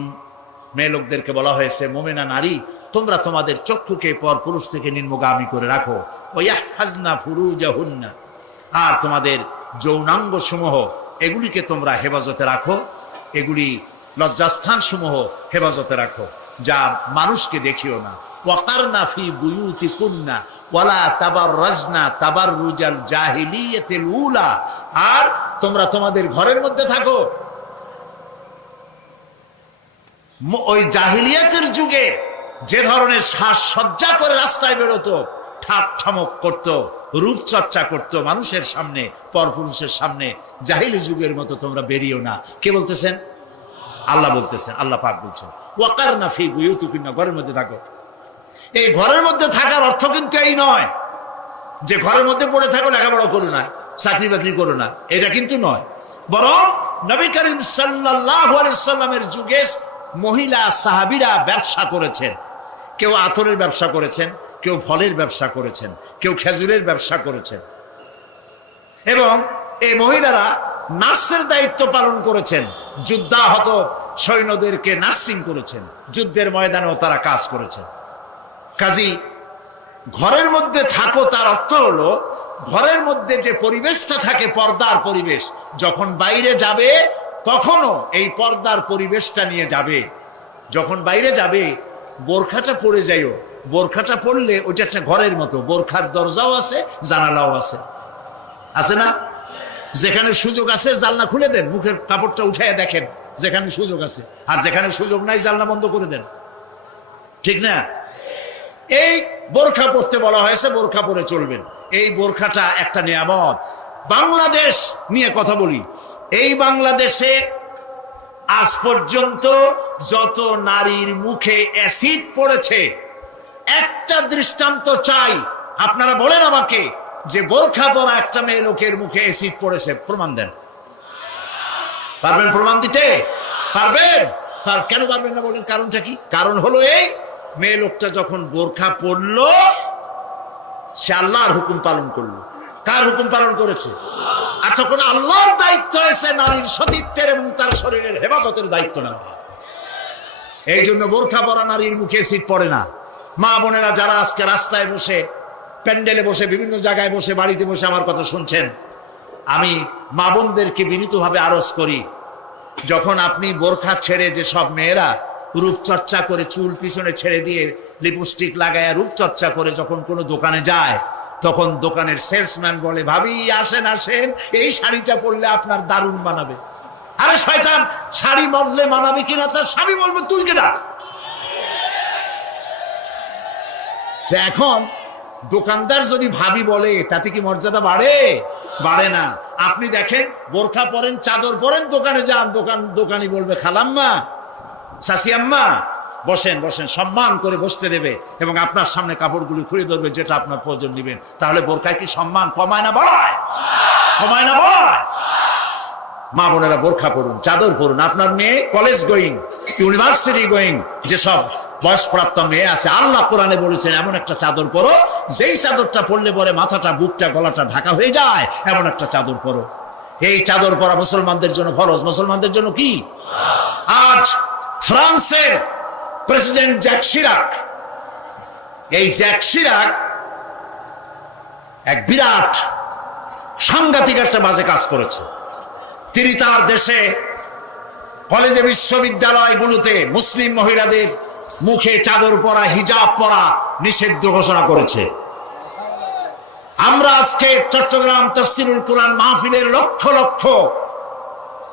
মেয়ে লোকদেরকে বলা হয়েছে, মুমিনা নারী তোমরা তোমাদের চক্ষুকে পর পুরুষ থেকে নিম্নগামী করে রাখো। ওয়াহফাজনা ফুরুজাহুন্না, আর তোমাদের যৌনাঙ্গ সমূহ এগুলিকে তোমরা হেফাজতে রাখো, এগুলি লজ্জাস্থান সমূহ হেফাজতে রাখো, যা মানুষকে দেখিও না। ওয়াকারনা ফি বুয়ুতিকুন্না ওয়ালা তাবাররাজনা তাবাররুজাল জাহিলিয়াতিল উলা, আর তোমরা তোমাদের ঘরের মধ্যে থাকো ওই জাহিলিয়াতের যুগে যে ধরনের সাজসজ্জা করে রাস্তায় বেরোতো, ঠাট ঠামক করতো, রূপচর্চা করতো মানুষের সামনে, পরপুরুষের সামনে, জাহিলি যুগের মতো তোমরা বেরিও না। কে বলতেছেন? আল্লাহ বলতেছেন, আল্লাহ পাক বলছেন ওয়াকারনা ফি বুয়ুতিকুন্না, ঘরের মধ্যে থাকো। এই ঘরের মধ্যে থাকার অর্থ কিন্তু এই নয় যে ঘরের মধ্যে পড়ে থাকো, লেখাপড়া করো না, চাকরি বাকরি করো না, এটা কিন্তু নয়। বরং নবী করিম সাল্লাল্লাহু আলাইহি সাল্লামের যুগে মহিলা সাহাবীরা ব্যবসা করেছেন। কেউ আতরের ব্যবসা করেছেন, কেউ ফলের ব্যবসা করেছেন, কেউ খেজুরের ব্যবসা করেছেন, এবং এই মহিলারা নার্সের দায়িত্ব পালন করেছেন। যুদ্ধাহত সৈন্যদেরকে নার্সিং করেছেন, যুদ্ধের ময়দানেও তারা কাজ করেছেন। কাজী ঘরের মধ্যে থাকো, তার অর্থ হলো ঘরের মধ্যে যে পরিবেশটা থাকে পর্দার পরিবেশ, যখন বাইরে যাবে তখনও এই পর্দার পরিবেশটা নিয়ে যাবে। যখন বাইরে যাবে বোরখাটা পরে যাইও, বোরখাটা পরলে ওইটা একটা ঘরের মতো, বোরখার দরজাও আছে, জানালাও আছে, আছে না? যেখানে সুযোগ আছে জানলা খুলে দেন, মুখের কাপড়টা উঠাইয়া দেখেন যেখানে সুযোগ আছে, আর যেখানে সুযোগ নাই জানলা বন্ধ করে দেন, ঠিক না? এই বোরখা পরতে বলা হয়েছে, বোরখা পরে চলবেন। এই বোরখাটা একটা নিয়ামত। বাংলাদেশ নিয়ে কথা বলি, এই বাংলাদেশে আজ পর্যন্ত যত নারীর মুখে অ্যাসিড পড়েছে, একটা দৃষ্টান্ত চাই। আপনারা বলেন আমাকে যে বোরখা পরা একটা মেয়ে লোকের মুখে অ্যাসিড পড়েছে, প্রমাণ দেন। পারবেন প্রমাণ দিতে? পারবেন? কেন পারবেন না বলেন? কারণটা কি? কারণ হলো এই, মেয়ে লোকটা যখন বোরখা পরলো সে আল্লাহর হুকুম পালন করলো। কার হুকুম পালন করেছে? আর তখন আল্লাহর দায়িত্ব হয়েছে নারীর সতীত্বের এবং তার শরীরের হেফাজতের দায়িত্ব নেওয়া। এই জন্য বোরখা পরা নারীর মুখে অ্যাসিড পড়ে না। মা বোনেরা যারা আজকে রাস্তায় বসে, প্যান্ডেলে বসে, বিভিন্ন জায়গায় বসে, বাড়িতে বসে আমার কথা শুনছেন, আমি মা বোনদেরকে বিনীতভাবে আরজ করি, যখন আপনি বোরখা ছেড়ে, যে সব মেয়েরা রূপচর্চা করে চুল পিছনে ছেড়ে দিয়ে লিপস্টিক লাগায় রূপচর্চা করে যখন কোনো দোকানে যায়, তখন দোকানের সেলসম্যান বলে, ভাবি আসেন আসেন, এই শাড়িটা পরলে আপনার দারুণ মানাবে। আরে শয়তান, শাড়ি বদলে মানাবে কিনা তার স্বামী বলবে তুই কেনা। এখন দোকানদার যদি ভাবি বলে তাতে কি মর্যাদা বাড়ে? বাড়ে না। আপনি দেখেন বোরখা পরেন, চাদর পরেন, দোকানে যান, দোকানি বলবে খালাম্মা, সাসিয়াম্মা, বসেন বসেন, সম্মান করে বসতে দেবে এবং আপনার সামনে কাপড়গুলি খুলে ধরবে যেটা আপনার প্রয়োজন নেবেন। তাহলে বোরখায় কি সম্মান কমায় না বাড়ায়? কমায় না বাড়ায়? মা বোনেরা বোরখা পরুন, চাদর পরুন। আপনার মেয়ে কলেজ গোয়িং, ইউনিভার্সিটি গোয়িং যেসব বয়সপ্রাপ্ত মেয়ে আছে, আল্লাহ কোরআনে বলেছেন এমন একটা চাদর পরো যেই চাদরটা পরলে পরে মাথাটা, বুকটা, গলাটা ঢাকা হয়ে যায়, এমন একটা চাদর পরো। এই চাদর পরা মুসলমানদের জন্য ফরজ। মুসলমানদের জন্য কি? আজ ফ্রান্সের প্রেসিডেন্ট জ্যাক শিরাক, এই জ্যাক শিরাক এক বিরাট সাংঘাতিক একটা বাজে কাজ করেছে। তিনি তার দেশে কলেজে বিশ্ববিদ্যালয়গুলোতে মুসলিম মহিলাদের মুখে চাদর পরা, হিজাব পরা নিষিদ্ধ ঘোষণা করেছে। আমরা আজকে চট্টগ্রাম তাফসীরুল কুরআন মাহফিলের লক্ষ লক্ষ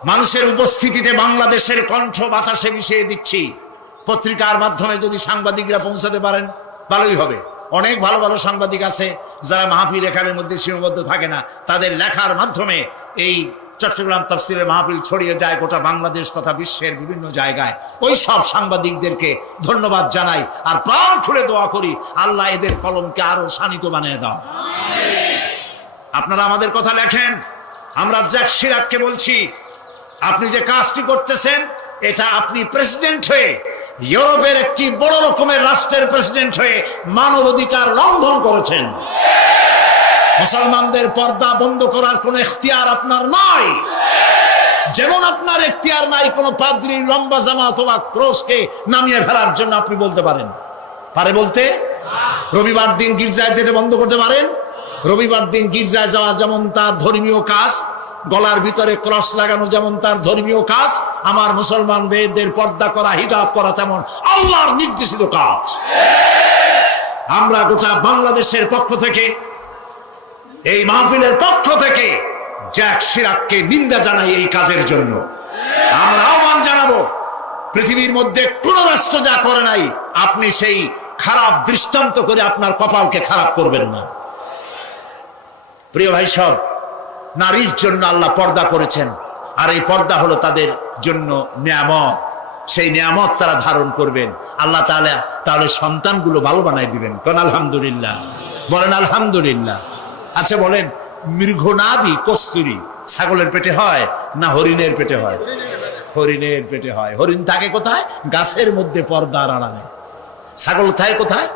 মানুষের উপস্থিতিতে বাংলাদেশের কণ্ঠ বাতাসে মিশিয়ে দিচ্ছি। পত্রিকার মাধ্যমে যদি সাংবাদিকরা পৌঁছাতে পারেন ভালোই হবে। অনেক ভালো ভালো সাংবাদিক আছে যারা মাহফিল এখানের মধ্যে সীমাবদ্ধ থাকে না, তাদের লেখার মাধ্যমে এই চট্টগ্রাম তাফসীরের মাহফিল ছড়িয়ে যায় গোটা বাংলাদেশ তথা বিশ্বের বিভিন্ন জায়গায়। ওই সব সাংবাদিকদেরকে ধন্যবাদ জানাই আর প্রাণ খুলে দোয়া করি, আল্লাহ এদের কলমকে আরো শানিত বানিয়ে দাও। আপনারা আমাদের কথা লেখেন, আমরা জ্যাক শিরাককে বলছি, আপনি যে কাজটি করতেছেন এটা আপনি প্রেসিডেন্ট হয়ে, ইউরোপের একটি বড় রকমের রাষ্ট্রের প্রেসিডেন্ট হয়ে মানবাধিকার লঙ্ঘন করেছেন। মুসলমানদের পর্দা বন্ধ করার কোন ইখতিয়ার আপনার নয়, যেমন আপনার ইখতিয়ার নাই কোন পাদ্রীর লম্বা জামা অথবা ক্রসকে নামিয়ে ফেলার জন্য। আপনি বলতে পারেন, পারে বলতে? রবিবার দিন গির্জায় যেতে বন্ধ করতে পারেন? রবিবার দিন গির্জায় যাওয়া যেমন তার ধর্মীয় কাজ, গলার ভিতরে ক্রস লাগানো যেমন তার ধর্মীয় কাজ, আমার মুসলমান মেয়েদের পর্দা করা, হিজাব করা তেমন আল্লাহর নির্দেশিত কাজ। আমরা গোটা বাংলাদেশের পক্ষ থেকে, এই মাহফিলের পক্ষ থেকে জ্যাক শিরাককে নিন্দা জানাই এই কাজের জন্য। আমরা আহ্বান জানাবো, পৃথিবীর মধ্যে কোন রাষ্ট্র যা করে নাই আপনি সেই খারাপ দৃষ্টান্ত করে আপনার কপালকে খারাপ করবেন না। প্রিয় ভাই সব, নারীর জন্য আল্লাহ পর্দা করেছেন, আর এই পর্দা হলো তাদের জন্য নিয়ামত। সেই নিয়ামত তারা ধারণ করবেন, আল্লাহ তাআলা তাহলে সন্তানগুলো ভালো বানাই দিবেন। কোন আলহামদুলিল্লাহ, বলেন আলহামদুলিল্লাহ। আচ্ছা বলেন, মৃগনাভি কস্তুরী ছাগলের পেটে হয় না হরিণের পেটে হয়? হরিণের পেটে হয়। হরিণ থাকে কোথায়? গাছের মধ্যে পর্দার আড়ালে। ছাগল থাকে কোথায়?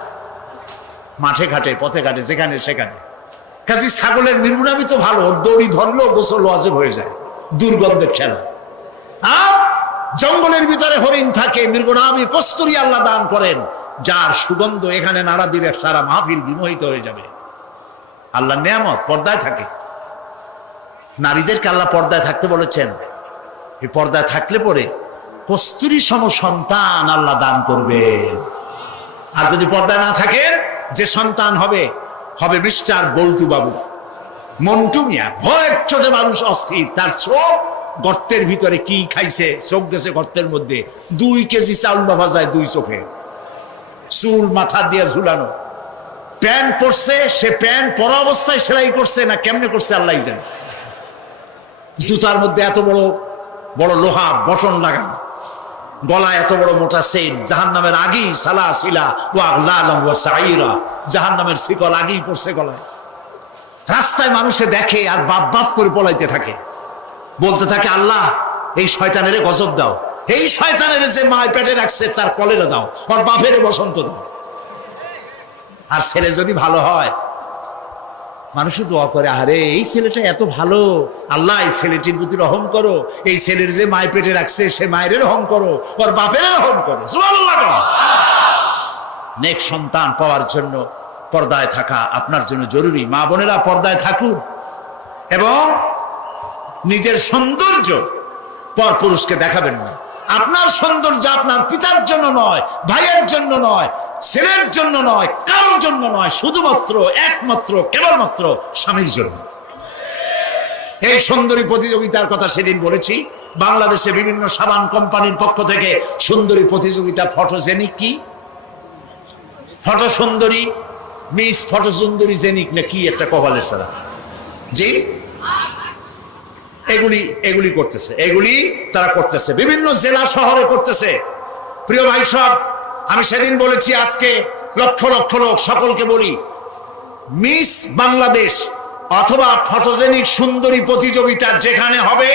মাঠে ঘাটে, পথে ঘাটে, যেখানে সেখানে। কাজে ছাগলের মৃগনাভি তো ভালো, দড়ি ধরলেও গোসল ওয়াজিব হয়ে যায়, দুর্গন্ধের খেলা। আর জঙ্গলের ভিতরে হরিণ থাকে, মৃগনাভি কস্তুরী আল্লাহ দান করেন, যার সুগন্ধ এখানে নাড়া দিলে সারা মাহফিল বিমোহিত হয়ে যাবে। আল্লাহ নিয়ামত পর্দায় থাকে। নারীদেরকে আল্লাহ পর্দায় থাকতে বলেছেন। এই পর্দায় থাকলে পরে কস্তুরী সম সন্তান আল্লাহ দান করবেন। আর যদি পর্দায় না থাকেন, যে সন্তান হবে হবে মিস্টার বল্টু বাবু, মন্টু মিয়া। ভয়ের চোটে মানুষ অস্থির, তার চোখ গর্তের ভিতরে কি খাইছে, চোখ গেছে গর্তের মধ্যে। 2 কেজি চাউল ভাজায় 2 চোখে, চুল মাথা দিয়ে ঝুলানো। প্যান্ট পরছে, সে প্যান্ট পরা অবস্থায় সেলাই করছে না কেমনে করছে আল্লাহ জানে। জুতার মধ্যে এত বড় বড় লোহা বটন লাগানো, গলায় এত বড় মোটা সেট, জাহান্নামের আগেই সালাসিলা ওয়া আগলালা ওয়া সাইরা, জাহান্নামের শিকল আগেই পড়ছে গলায়। রাস্তায় মানুষে দেখে আর বাপ বাপ করে পলাইতে থাকে, বলতে থাকে আল্লাহ এই শয়তানের গজব দাও, এই শয়তানের যে মায় পেটে রাখছে তার কলেরা দাও, ওর বাপের বসন্ত দাও। আর ছেলে যদি ভালো হয়, মানুষই দোয়া করে, আরে এই ছেলেটা এত ভালো, আল্লাহ এই ছেলেটির প্রতি রহম করো, এই ছেলের যে মায় পেটে রাখছে সে মায়ের রহম করো, ওর বাপের রহম করো। সুবহানাল্লাহ। নেক সন্তান পাওয়ার জন্য পর্দায় থাকা আপনার জন্য জরুরি। মা বোনেরা পর্দায় থাকুন এবং নিজের সৌন্দর্য পরপুরুষকে দেখাবেন না। আপনার সৌন্দর্য আপনার পিতার জন্য নয়, ভাইয়ের জন্য নয়, ছেলের জন্য নয়, কারোর জন্য নয়, শুধুমাত্র একমাত্র কেবলমাত্র স্বামীর জন্য। এই সুন্দরী প্রতিযোগিতার কথা সেদিন বলেছি। বাংলাদেশে বিভিন্ন সাবান কোম্পানির পক্ষ থেকে সুন্দরী প্রতিযোগিতা, ফটোজেনিক কি ফটো সুন্দরী, মিস ফটো সুন্দরী জেনিক না কি একটা কপালের সারা, জি এগুলি করতেছে, এগুলি তারা করতেছে, বিভিন্ন জেলা শহরে করতেছে। প্রিয় ভাই সব, আমি সেদিন বলেছি, আজকে লক্ষ লক্ষ লোক, সকলকে বলি, মিস বাংলাদেশ অথবা ফটোজেনিক সুন্দরী প্রতিযোগিতা যেখানে হবে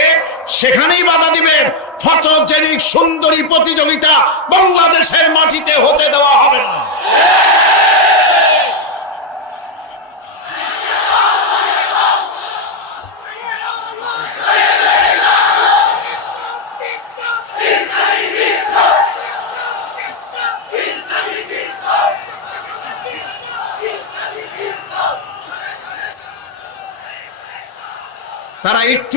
সেখানেই বাধা দিবেন। ফটোজেনিক সুন্দরী প্রতিযোগিতা বাংলাদেশের মাটিতে হতে দেওয়া হবে না। তারা একটু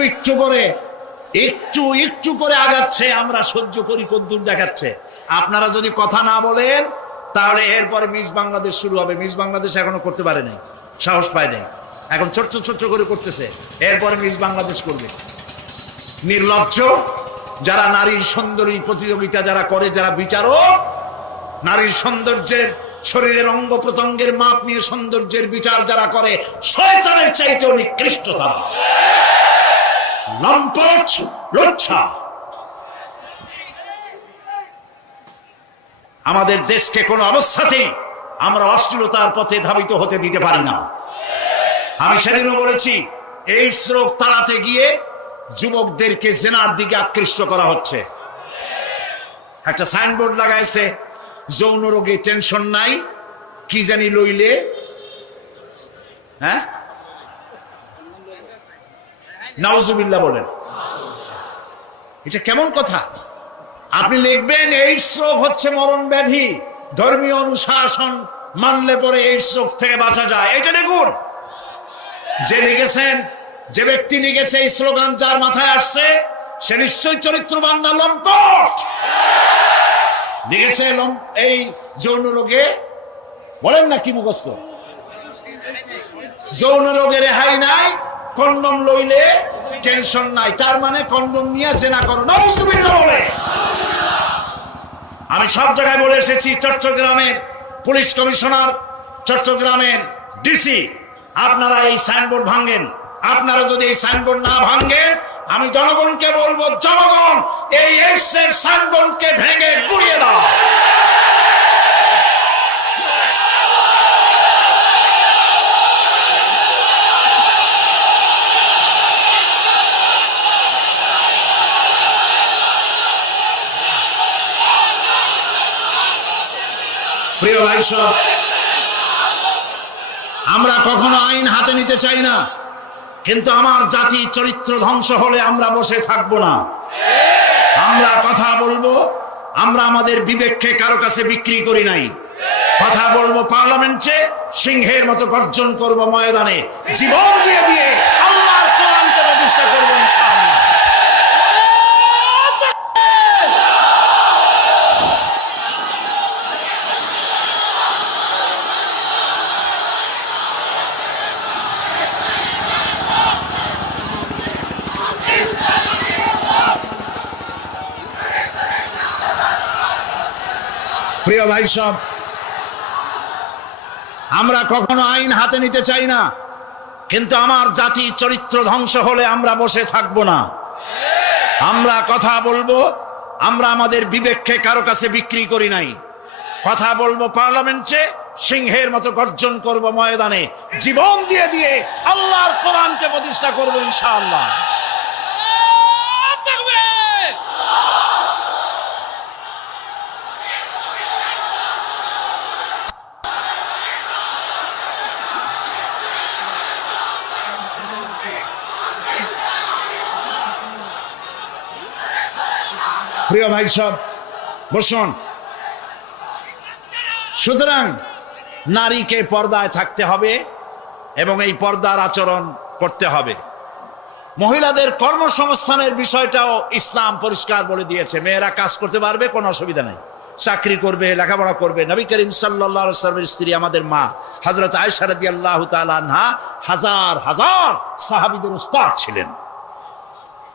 একটু করে আগাচ্ছে, আমরা সহ্য করি কদ্দূর দেখাচ্ছে। আপনারা যদি কথা না বলেন তাহলে এরপরে মিস বাংলাদেশ শুরু হবে। মিস বাংলাদেশ এখনো করতে পারে নাই, সাহস পায় নাই, এখন ছোট্ট ছোট্ট করে করতেছে, এরপরে মিস বাংলাদেশ করবে। নির্লজ্জ যারা নারীর সৌন্দর্য প্রতিযোগিতা যারা করে, যারা বিচারক, নারীর সৌন্দর্যের শরীরের অঙ্গ প্রত্যঙ্গের মাপ নিয়ে সৌন্দর্যের বিচার যারা করে, শয়তানের চাইতেও নিকৃষ্ট তারা, লম্পট, লজ্জা। আমাদের দেশকে কোনো অবস্থাতেই আমরা অশ্লীলতার পথে ধাবিত হতে দিতে পারি না। আমি সেদিনও বলেছি, এই রোগ তাড়াতে গিয়ে যুবকদেরকে জেনার দিকে আকৃষ্ট করা হচ্ছে। একটা সাইনবোর্ড লাগাইছে, যৌন রোগে টেনশন নাই, কি জানি লইলে, হ্যাঁ, নাউজুবিল্লাহ বলেন। এটা কেমন কথা? আপনি লিখবেন এইডস রোগ হচ্ছে মরণ ব্যাধি, ধর্মীয় অনুশাসন মানলে পরে এইডস রোগ থেকে বাঁচা যায়, এটা লিখুন। যে লিখেছেন, যে ব্যক্তি লিখেছে এই স্লোগান, যার মাথায় আসছে সে নিশ্চয়ই চরিত্রবান না লম্পট। লিখেছে এই যৌন রোগে, বলেন না কি মুখস্থ, যৌন রোগে রেহাই নাই, কন্ডম লইলে টেনশন নাই, তার মানে কন্ডম নিয়ে জেনা করো। নাউজুবিল্লাহ বলে। আমি সব জায়গায় বলে এসেছি, চট্টগ্রামের পুলিশ কমিশনার, চট্টগ্রামের ডিসি, আপনারা এই সাইনবোর্ড ভাঙেন। আপনারা যদি এই সাইনবোর্ড না ভাঙেন, আমি জনগণকে বলবো, জনগণ এই এইডসের সাইনবোর্ডকে ভেঙে গুড়িয়ে দাও। প্রিয় ভাই সব, আমরা কখনো আইন হাতে নিতে চাই না, কিন্তু আমার জাতি চরিত্র ধ্বংস হলে আমরা বসে থাকবো না। আমরা কথা বলবো, আমরা আমাদের বিবেককে কারো কাছে বিক্রি করি নাই। কথা বলবো পার্লামেন্টে, সিংহের মতো গর্জন করব ময়দানে, জীবন দিয়ে দিয়ে আল্লাহর কোরআনকে প্রতিষ্ঠা করবো ইনশাআল্লাহ। প্রিয় ভাই সব, আমরা কখনো আইন হাতে নিতে চাই না, কিন্তু আমার জাতি চরিত্র ধ্বংস হলে আমরা বসে থাকবো না। আমরা কথা বলবো, আমরা আমাদের বিবেককে কারো কাছে বিক্রি করি নাই। কথা বলবো পার্লামেন্টে, সিংহের মতো গর্জন করব ময়দানে, জীবন দিয়ে দিয়ে আল্লাহর কোরআনকে প্রতিষ্ঠা করবো ইনশাআল্লাহ। প্রিয় ভাই সব, বসুন। সুতরাং নারীকে পর্দায় থাকতে হবে এবং এই পর্দার আচরণ করতে হবে। মহিলাদের কর্মসংস্থানের বিষয়টাও ইসলাম পরিষ্কার বলে দিয়েছে। মেয়েরা কাজ করতে পারবে, কোনো অসুবিধা নেই, চাকরি করবে, লেখাপড়া করবে। নবী করিম সাল্লাল্লাহু আলাইহি ওয়াসাল্লামের স্ত্রী আমাদের মা হযরত আয়েশা রাদিয়াল্লাহু তাআলা আনহা হাজার হাজার সাহাবীদের উস্তাদ ছিলেন,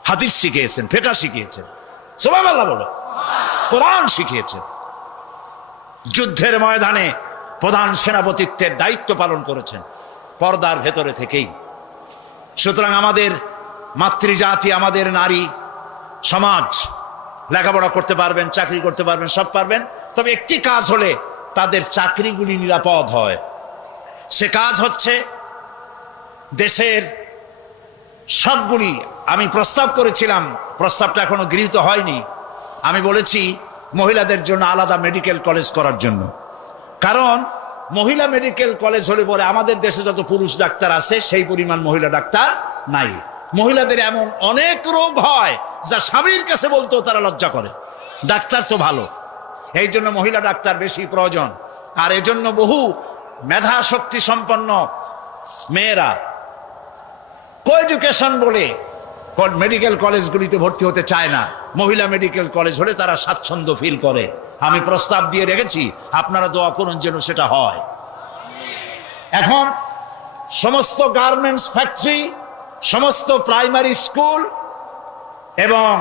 হাদিস শিখিয়েছেন, ফিকহ শিখিয়েছেন, সুবহানাল্লাহ বলে, কোরআন শিখিয়েছেন, যুদ্ধের ময়দানে প্রধান সেনাপতিত্বের দায়িত্ব পালন করেছেন পর্দার ভেতরে থেকেই। সুতরাং আমাদের মাতৃজাতি, আমাদের নারী সমাজ লেখাপড়া করতে পারবেন, চাকরি করতে পারবেন, সব পারবেন, তবে একটি কাজ হলে তাদের চাকরিগুলি নিরাপদ হয়। সে কাজ হচ্ছে দেশের সবগুলি, আমি প্রস্তাব করেছিলাম, প্রস্তাবটা এখনো গৃহীত হয়নি, আমি বলেছি মহিলাদের জন্য আলাদা মেডিকেল কলেজ করার জন্য। কারণ মহিলা মেডিকেল কলেজ হলে পরে আমাদের দেশে যত পুরুষ ডাক্তার আছে সেই পরিমাণ মহিলা ডাক্তার নাই। মহিলাদের এমন অনেক রোগ হয় যা স্বামীর কাছে বলতেও তারা লজ্জা করে। ডাক্তার তো ভালো, এই জন্য মহিলা ডাক্তার বেশি প্রয়োজন। আর এজন্য বহু মেধা শক্তি সম্পন্ন মেয়েরা কোএডুকেশন বলে মেডিকেল কলেজগুলিতে ভর্তি হতে চায় না। মহিলা মেডিকেল কলেজ হলে তারা স্বাচ্ছন্দ্য ফিল করে। আমি প্রস্তাব দিয়ে রেখেছি, আপনারা দোয়া করুন যেন সেটা হয়। এখন সমস্ত গার্মেন্টস ফ্যাক্টরি, সমস্ত প্রাইমারি স্কুল এবং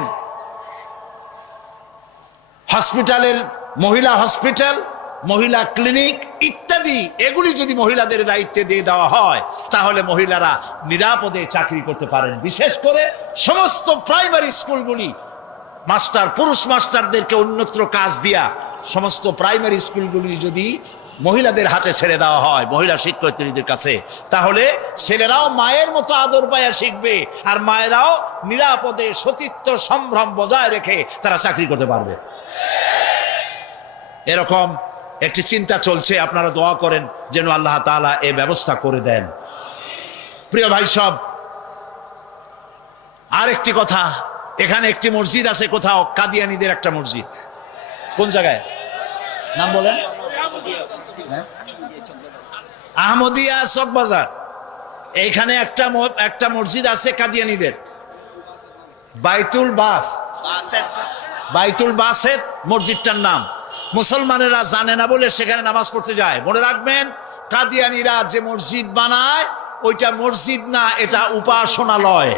হসপিটালের মহিলা হসপিটাল, মহিলা ক্লিনিক ইত্যাদি এগুলি যদি মহিলাদের দায়িত্বে দিয়ে দেওয়া হয় তাহলে মহিলারা নিরাপদে চাকরি করতে পারেন। বিশেষ করে সমস্ত প্রাইমারি স্কুলগুলি পুরুষ মাস্টারদেরকে অন্যত্র কাজ দিয়া সমস্ত প্রাইমারি স্কুলগুলি যদি মহিলাদের হাতে ছেড়ে দেওয়া হয়, মহিলা শিক্ষয়িত্রীদের কাছে, তাহলে ছেলেরাও মায়ের মতো আদর পায়া শিখবে আর মায়েরাও নিরাপদে সতীত্ব সম্ভ্রম বজায় রেখে তারা চাকরি করতে পারবে। এরকম একটি চিন্তা চলছে, আপনারা দোয়া করেন যেন আল্লাহ তাআলা এই ব্যবস্থা করে দেন। প্রিয় ভাই সব, আর একটি কথা, এখানে একটি মসজিদ আছে কোথাও, কাদিয়ানীদের একটা মসজিদ। কোন জায়গায় নাম বলেন? আহমদিয়া চকবাজার। এইখানে একটা মসজিদ আছে কাদিয়ানীদের, বাইতুল বাসেত মসজিদটার নাম। মুসলমানেরা জানে না বলে সেখানে নামাজ পড়তে যায়। মনে রাখবেন, কাদিয়ানীরা যে মসজিদ বানায় ওইটা মসজিদ না, এটা উপাসনালয়।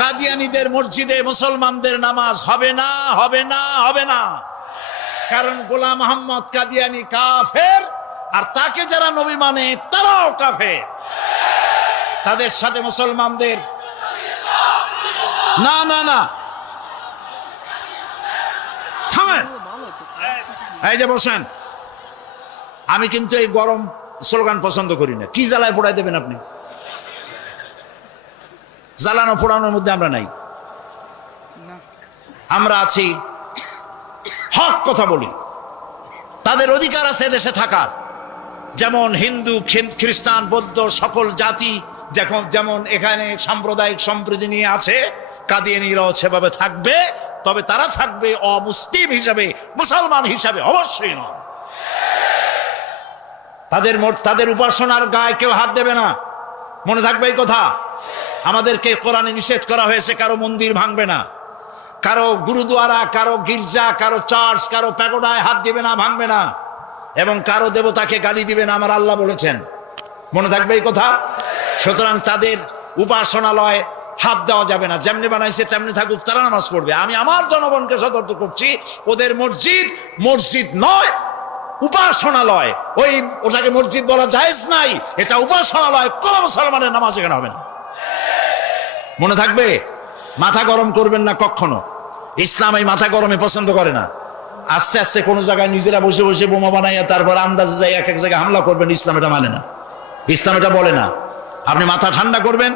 কাদিয়ানীদের মসজিদে মুসলমানদের নামাজ হবে না, হবে না, হবে না। কারণ গোলাম মোহাম্মদ কাদিয়ানী কাফের, আর তাকে যারা নবী মানে তারাও কাফের। তাদের সাথে মুসলমানদের না না না, থামেন, এই যে বসেন। আমি কিন্তু এই গরম স্লোগান পছন্দ করি না। কি জ্বালায় পোড়াই দেবেন আপনি? জ্বালানো পোড়ানোর মধ্যে আমরা নাই। আমরা আছি, হক কথা বলি। তাদের অধিকার আছে দেশে থাকার, যেমন হিন্দু, খ্রিস্টান, বৌদ্ধ সকল জাতি যেমন এখানে সাম্প্রদায়িক সম্প্রীতি নিয়ে আছে, কাদিয়ানীরাও সেভাবে থাকবে। তবে তারা থাকবে অমুসলিম হিসাবে, মুসলমান হিসাবে অবশ্যই নয়। তাদের উপাসনার গায়ে কেউ হাত দেবে না, মনে থাকবে এই কথা। আমাদেরকে কোরআনে নিষেধ করা হয়েছে কারো মন্দির ভাঙবে না, কারো গুরুদুয়ারা, কারো গির্জা, কারো চার্চ, কারো প্যাগোডায় হাত দিবে না, ভাঙবে না, এবং কারো দেবতাকে গালি দিবে না, আমার আল্লাহ বলেছেন। মনে থাকবে এই কথা। সুতরাং তাদের উপাসনালয় হাত দেওয়া যাবে না। যেমনি বানাইছে তেমনি থাকুক, তারা নামাজ পড়বে। আমি আমার জনগণকে সতর্ক করছি, ওদের মসজিদ নয়, উপাসনালয়। ওটাকে মসজিদ বলা জায়েজ নাই, এটা উপাসনালয়। কোন মুসলমানের নামাজ এখানে হবে না, মনে থাকবে। মাথা গরম করবেন না কখনো। ইসলাম এই মাথা গরমে পছন্দ করে না। আস্তে আস্তে কোনো জায়গায় নিজেরা বসে বসে বোমা বানাইয়া তারপর আন্দাজে যাই এক জায়গায় হামলা করবেন, ইসলাম এটা মানে না, ইসলাম এটা বলে না। আপনি মাথা ঠান্ডা করবেন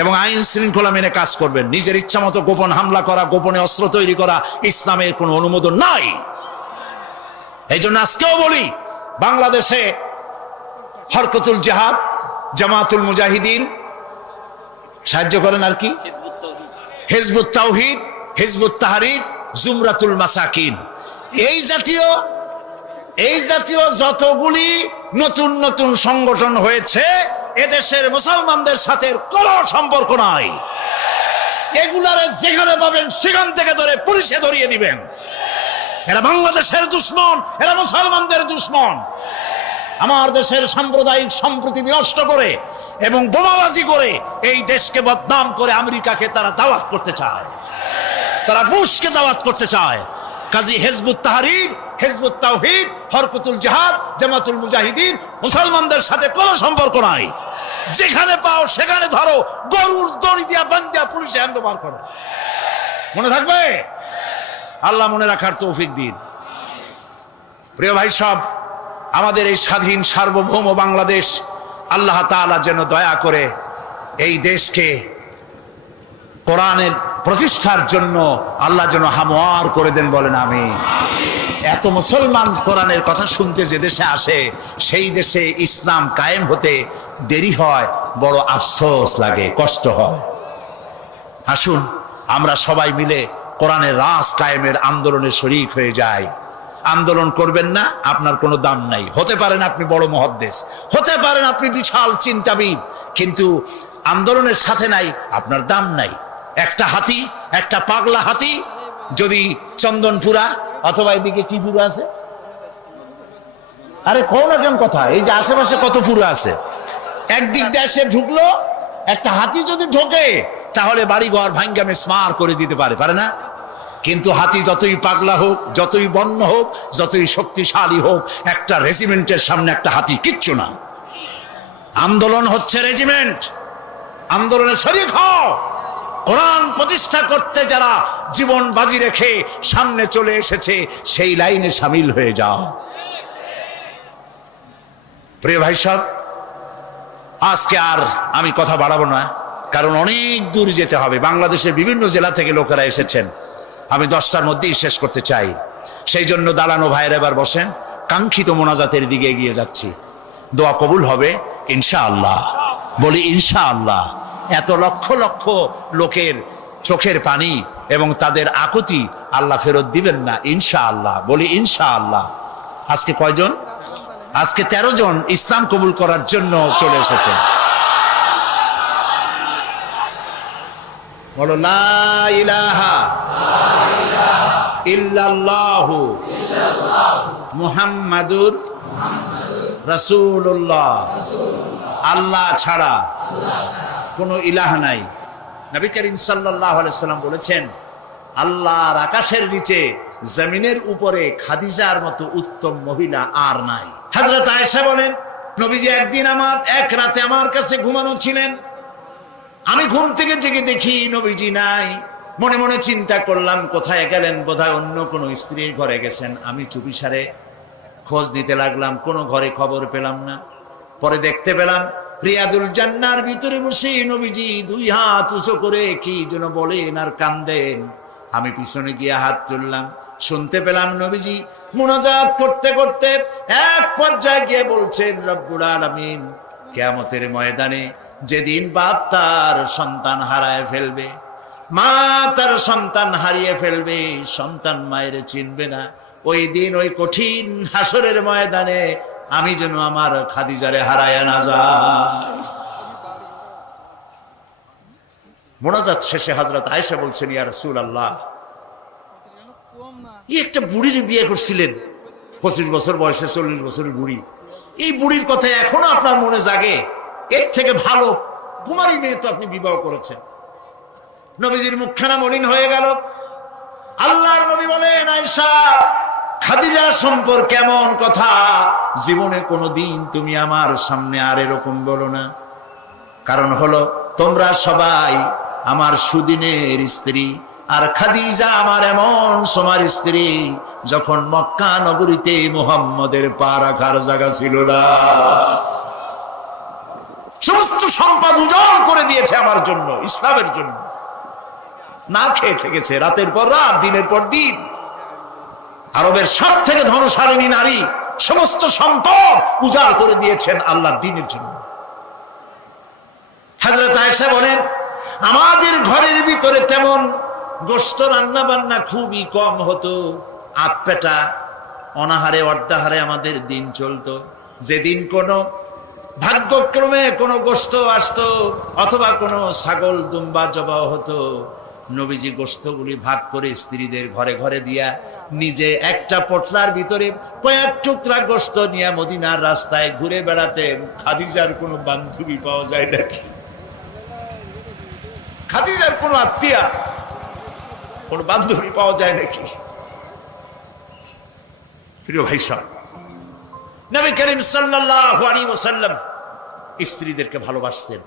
এবং আইন শৃঙ্খলা মেনে কাজ করবেন। নিজের ইচ্ছা মতো গোপন হামলা করা, গোপনে অস্ত্র তৈরি করা ইসলামের কোনো অনুমোদন নাই। এই জন্য আজকেও বলি, বাংলাদেশে হরকতুল জিহাদ, জামাতুল মুজাহিদিন সাহায্য করেন, আর কি হিজবুত তাওহীদ, হিজবুত তাহরির, জুমরাতুল মাসাকিন, এই জাতীয় যতগুলি নতুন নতুন সংগঠন হয়েছে, এদেশের মুসলমানদের সাথে কোনো সম্পর্ক নাই। এগুলারে যেখানে পাবেন সেখান থেকে ধরে পুলিশে ধরিয়ে দিবেন। এরা বাংলাদেশের দুশ্মন, এরা মুসলমানদের দুশ্মন। আমার দেশের সাম্প্রদায়িক সম্প্রীতি বিনষ্ট করে এবং বোমাবাজি করে এই দেশকে বদনাম করে আমেরিকাকে তারা দাওয়াত করতে চায়, তারা বুশকে দাওয়াত করতে চায়। কাজী হিজবুত তাহরির, হিজবুত তাওহীদ, হরকতুল জিহাদ, জামাতুল মুজাহিদিন মুসলমানদের সাথে কোনো সম্পর্ক নাই। যেখানে পাও সেখানে ধরো, গরুর দড়ি দিয়া বান্ধিয়া পুলিশে হ্যান্ডওভার করো। মনে থাকবে। আল্লাহ মনে রাখার তৌফিক দিন। প্রিয় ভাই সব, আমাদের এই স্বাধীন সার্বভৌম বাংলাদেশ, আল্লাহ তাআলা যেন দয়া করে এই দেশকে কোরআনের প্রতিষ্ঠার জন্য আল্লাহ যেন হামোয়ার করে দেন, বলেন আমিন। এত মুসলমান কোরআনের কথা শুনতে যে দেশে আসে, সেই দেশে ইসলাম কায়েম হতে দেরি হয়, বড় আফসোস লাগে, কষ্ট হয়। আসুন আমরা সবাই মিলে কোরআনের রাজ কায়েমের আন্দোলনে শরীক হয়ে যাই। আন্দোলন করবেন না, আপনার কোনো দাম নাই। হতে পারেন আপনি বড় মুহাদ্দিস, হতে পারেন আপনি বিশাল চিন্তাবিদ, কিন্তু আন্দোলনের সাথে নাই, আপনার দাম নাই। একটা হাতি, একটা পাগলা হাতি যদি চন্দনপুরা অথবা এদিকে কি পুরো আছে, আরে কোন কেমন কথা, এই যে আশেপাশে কত পুরো আছে, একদিক দিয়ে এসে ঢুকলো, একটা হাতি যদি ঢোকে তাহলে বাড়িঘর ভাঙ্গা মেসমার করে দিতে পারে, পারে না? কিন্তু হাতি যতই পাগলা হোক, যতই বন্য হোক, যতই শক্তিশালী হোক, একটা রেজিমেন্টের সামনে একটা হাতি কিচ্ছু না। আন্দোলন হচ্ছে রেজিমেন্ট, আন্দোলনে শরীক হও। কোরআন প্রতিষ্ঠা করতে যারা জীবন বাজি রেখে সামনে চলে এসেছে সেই লাইনে সামিল হয়ে যাও। প্রিয় ভাই সব, আজকে আর আমি কথা বাড়াবো না, কারণ অনেক দূর যেতে হবে। বাংলাদেশের বিভিন্ন জেলা থেকে লোকেরা এসেছেন, আমি 10টার মধ্যেই শেষ করতে চাই। সেই জন্য দাঁড়ানো ভাইয়ের এবার বসেন, কাঙ্ক্ষিত মোনাজাতের দিকে এগিয়ে যাচ্ছি। দোয়া কবুল হবে ইনশাআল্লাহ, বলি ইনশাআল্লাহ। এত লক্ষ লক্ষ লোকের চোখের পানি এবং তাদের আকুতি আল্লাহ ফেরত দিবেন না ইনশাআল্লাহ, বলি ইনশাআল্লাহ। আজকে কয়জন? আজকে 13 জন ইসলাম কবুল করার জন্য চলে এসেছে। বলো লা ইলাহা ইল্লাল্লাহু মুহাম্মাদুর রাসূলুল্লাহ। আল্লাহ ছাড়া কোনো ইলাহ নাই। নবী করিম সাল্লাল্লাহু আলাইহি সাল্লাম বলেছেন, আল্লাহর আকাশের নিচে জমিনের উপরে খাদিজার মতো উত্তম মহিলা আর নাই। হযরত আয়েশা বলেন, নবীজি একদিন এক রাতে আমার কাছে ঘুমানো ছিলেন। আমি ঘুম থেকে জেগে দেখি নবীজি নাই। মনে মনে চিন্তা করলাম কোথায় গেলেন, বোধহয় অন্য কোনো স্ত্রীর ঘরে গেছেন। আমি চুপিসারে খোঁজ দিতে লাগলাম, কোনো ঘরে খবর পেলাম না। পরে দেখতে পেলাম রিয়াদুল জান্নার ভিতরে বসে নবীজি 2 হাত উঁচু করে কি যেন বলেন আর কান্দেন। আমি পিছনে গিয়ে হাত তুললাম, শুনতে পেলাম নবীজি মুনাজাত করতে করতে এক পর্যায়ে গিয়ে বলছেন, রব্বুল আলামিন, কিয়ামতের ময়দানে যেদিন বাপ তার সন্তান হারায় ফেলবে, মা তার সন্তান হারিয়ে ফেলবে, সন্তান মায়ের চিনবে না, ওই দিন ওই কঠিন হাসরের ময়দানে আমি যেন আমার খাদিজারে হারায় না যাই। মোনাজাত শেষে হযরত আয়েশা বলছেন, ইয়া রাসূলুল্লাহ, এই একটা বুড়ির বিয়ে করছিলেন, 25 বছর বয়সে, 40 বছরের বুড়ি। এই বুড়ির কথা এখনো আপনার মনে জাগে? এর থেকে ভালো কুমারী মেয়ে তো আপনি বিবাহ করেছেন। নবীজির মুখখানা মলিন হয়ে গেল। আল্লাহর নবী বলেন, আয়েশা, খাদিজা সম্পর্কে এমন কথা জীবনে কোনোদিন তুমি আমার সামনে আর এরকম বলো না। কারণ হলো তোমরা সবাই আমার সুদিনের স্ত্রী, আর খাদিজা আমার এমন সময়ের স্ত্রী যখন মক্কা নগরীতে মুহাম্মদের পা রাখার জায়গা ছিল না। সমস্ত সম্পদ উজাড় করে দিয়েছে আমার জন্য, ইসলামের জন্য। না খেয়ে থেকেছে রাতের পর রাত, দিনের পর দিন। আরবের সব থেকে ধনশালিনী নারী, সমস্ত সম্পদ উজাড় করে দিয়েছেন আল্লাহর দ্বীনের জন্য। হযরত আয়েশা বলেন, আমাদের ঘরের ভিতরে তেমন গোশত রান্না বান্না খুবই কম হতো। আধপেটা অনাহারে অর্ধাহারে আমাদের দিন চলতো। যেদিন কোনো ভাগ্যক্রমে কোনো গোশত আসতো অথবা কোনো ছাগল দুম্বা জবাও হতো, নবীজি গোশতগুলি ভাগ করে স্ত্রীদের ঘরে ঘরে দিয়া নিজে একটা পটলার ভিতরে কয়েক টুকরা গোশত নিয়ে মদিনার রাস্তায় ঘুরে বেড়াতেন। খাদিজার কোনো বান্ধবী পাওয়া যায় নাকি? খাদিজার কোনো আত্মীয়া, কোনো বান্ধবী পাওয়া যায় নাকি? প্রিয় ভাই সাহেব, নবী করিম সাল্লাল্লাহু আলাইহি ওয়াসাল্লাম স্ত্রীদেরকে ভালোবাসতেন।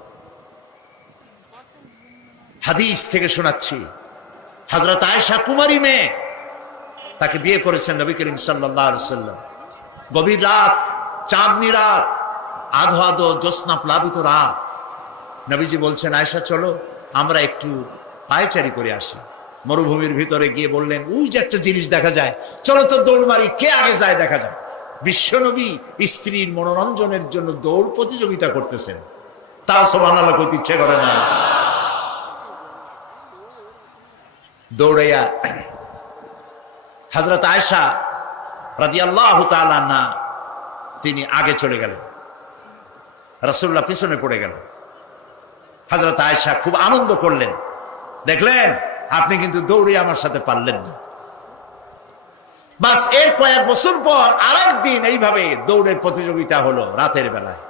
হাদিস থেকে শোনাচ্ছি, হযরত আয়েশা কুমারী মেয়ে, তাকে বিয়ে করেছেন নবী করিম সাল্লাল্লাহু আলাইহি ওয়াসাল্লাম। গভীর রাত, চাঁদনি রাত, আধো আধো জ্যোৎস্না প্লাবিত রাত, নবীজি বলছেন, আয়েশা চলো আমরা একটু পায়চারি করে আসি। মরুভূমির ভিতরে গিয়ে বললেন, ওই যে একটা জিনিস দেখা যায়, চলো তো দৌড় মারি, কে আগে যায় দেখা যায়। বিশ্বনবী স্ত্রীর মনোরঞ্জনের জন্য দৌড় প্রতিযোগিতা করতেছেন, তা সুবহানাল্লাহ কইতে ইচ্ছে করে না। দৌড়াইয়া হযরত আয়েশা রাদিয়াল্লাহু তাআলা আনহা তিনি আগে চলে গেলেন, রাসূলুল্লাহ পিছনে পড়ে গেল। হযরত আয়েশা খুব আনন্দ করলেন, দেখলেন আপনি কিন্তু দৌড়ে আমার সাথে পারলেন না। বাস এর কয়েক বছর পর আরেকদিন এইভাবে দৌড়ের প্রতিযোগিতা হলো রাতের বেলায়।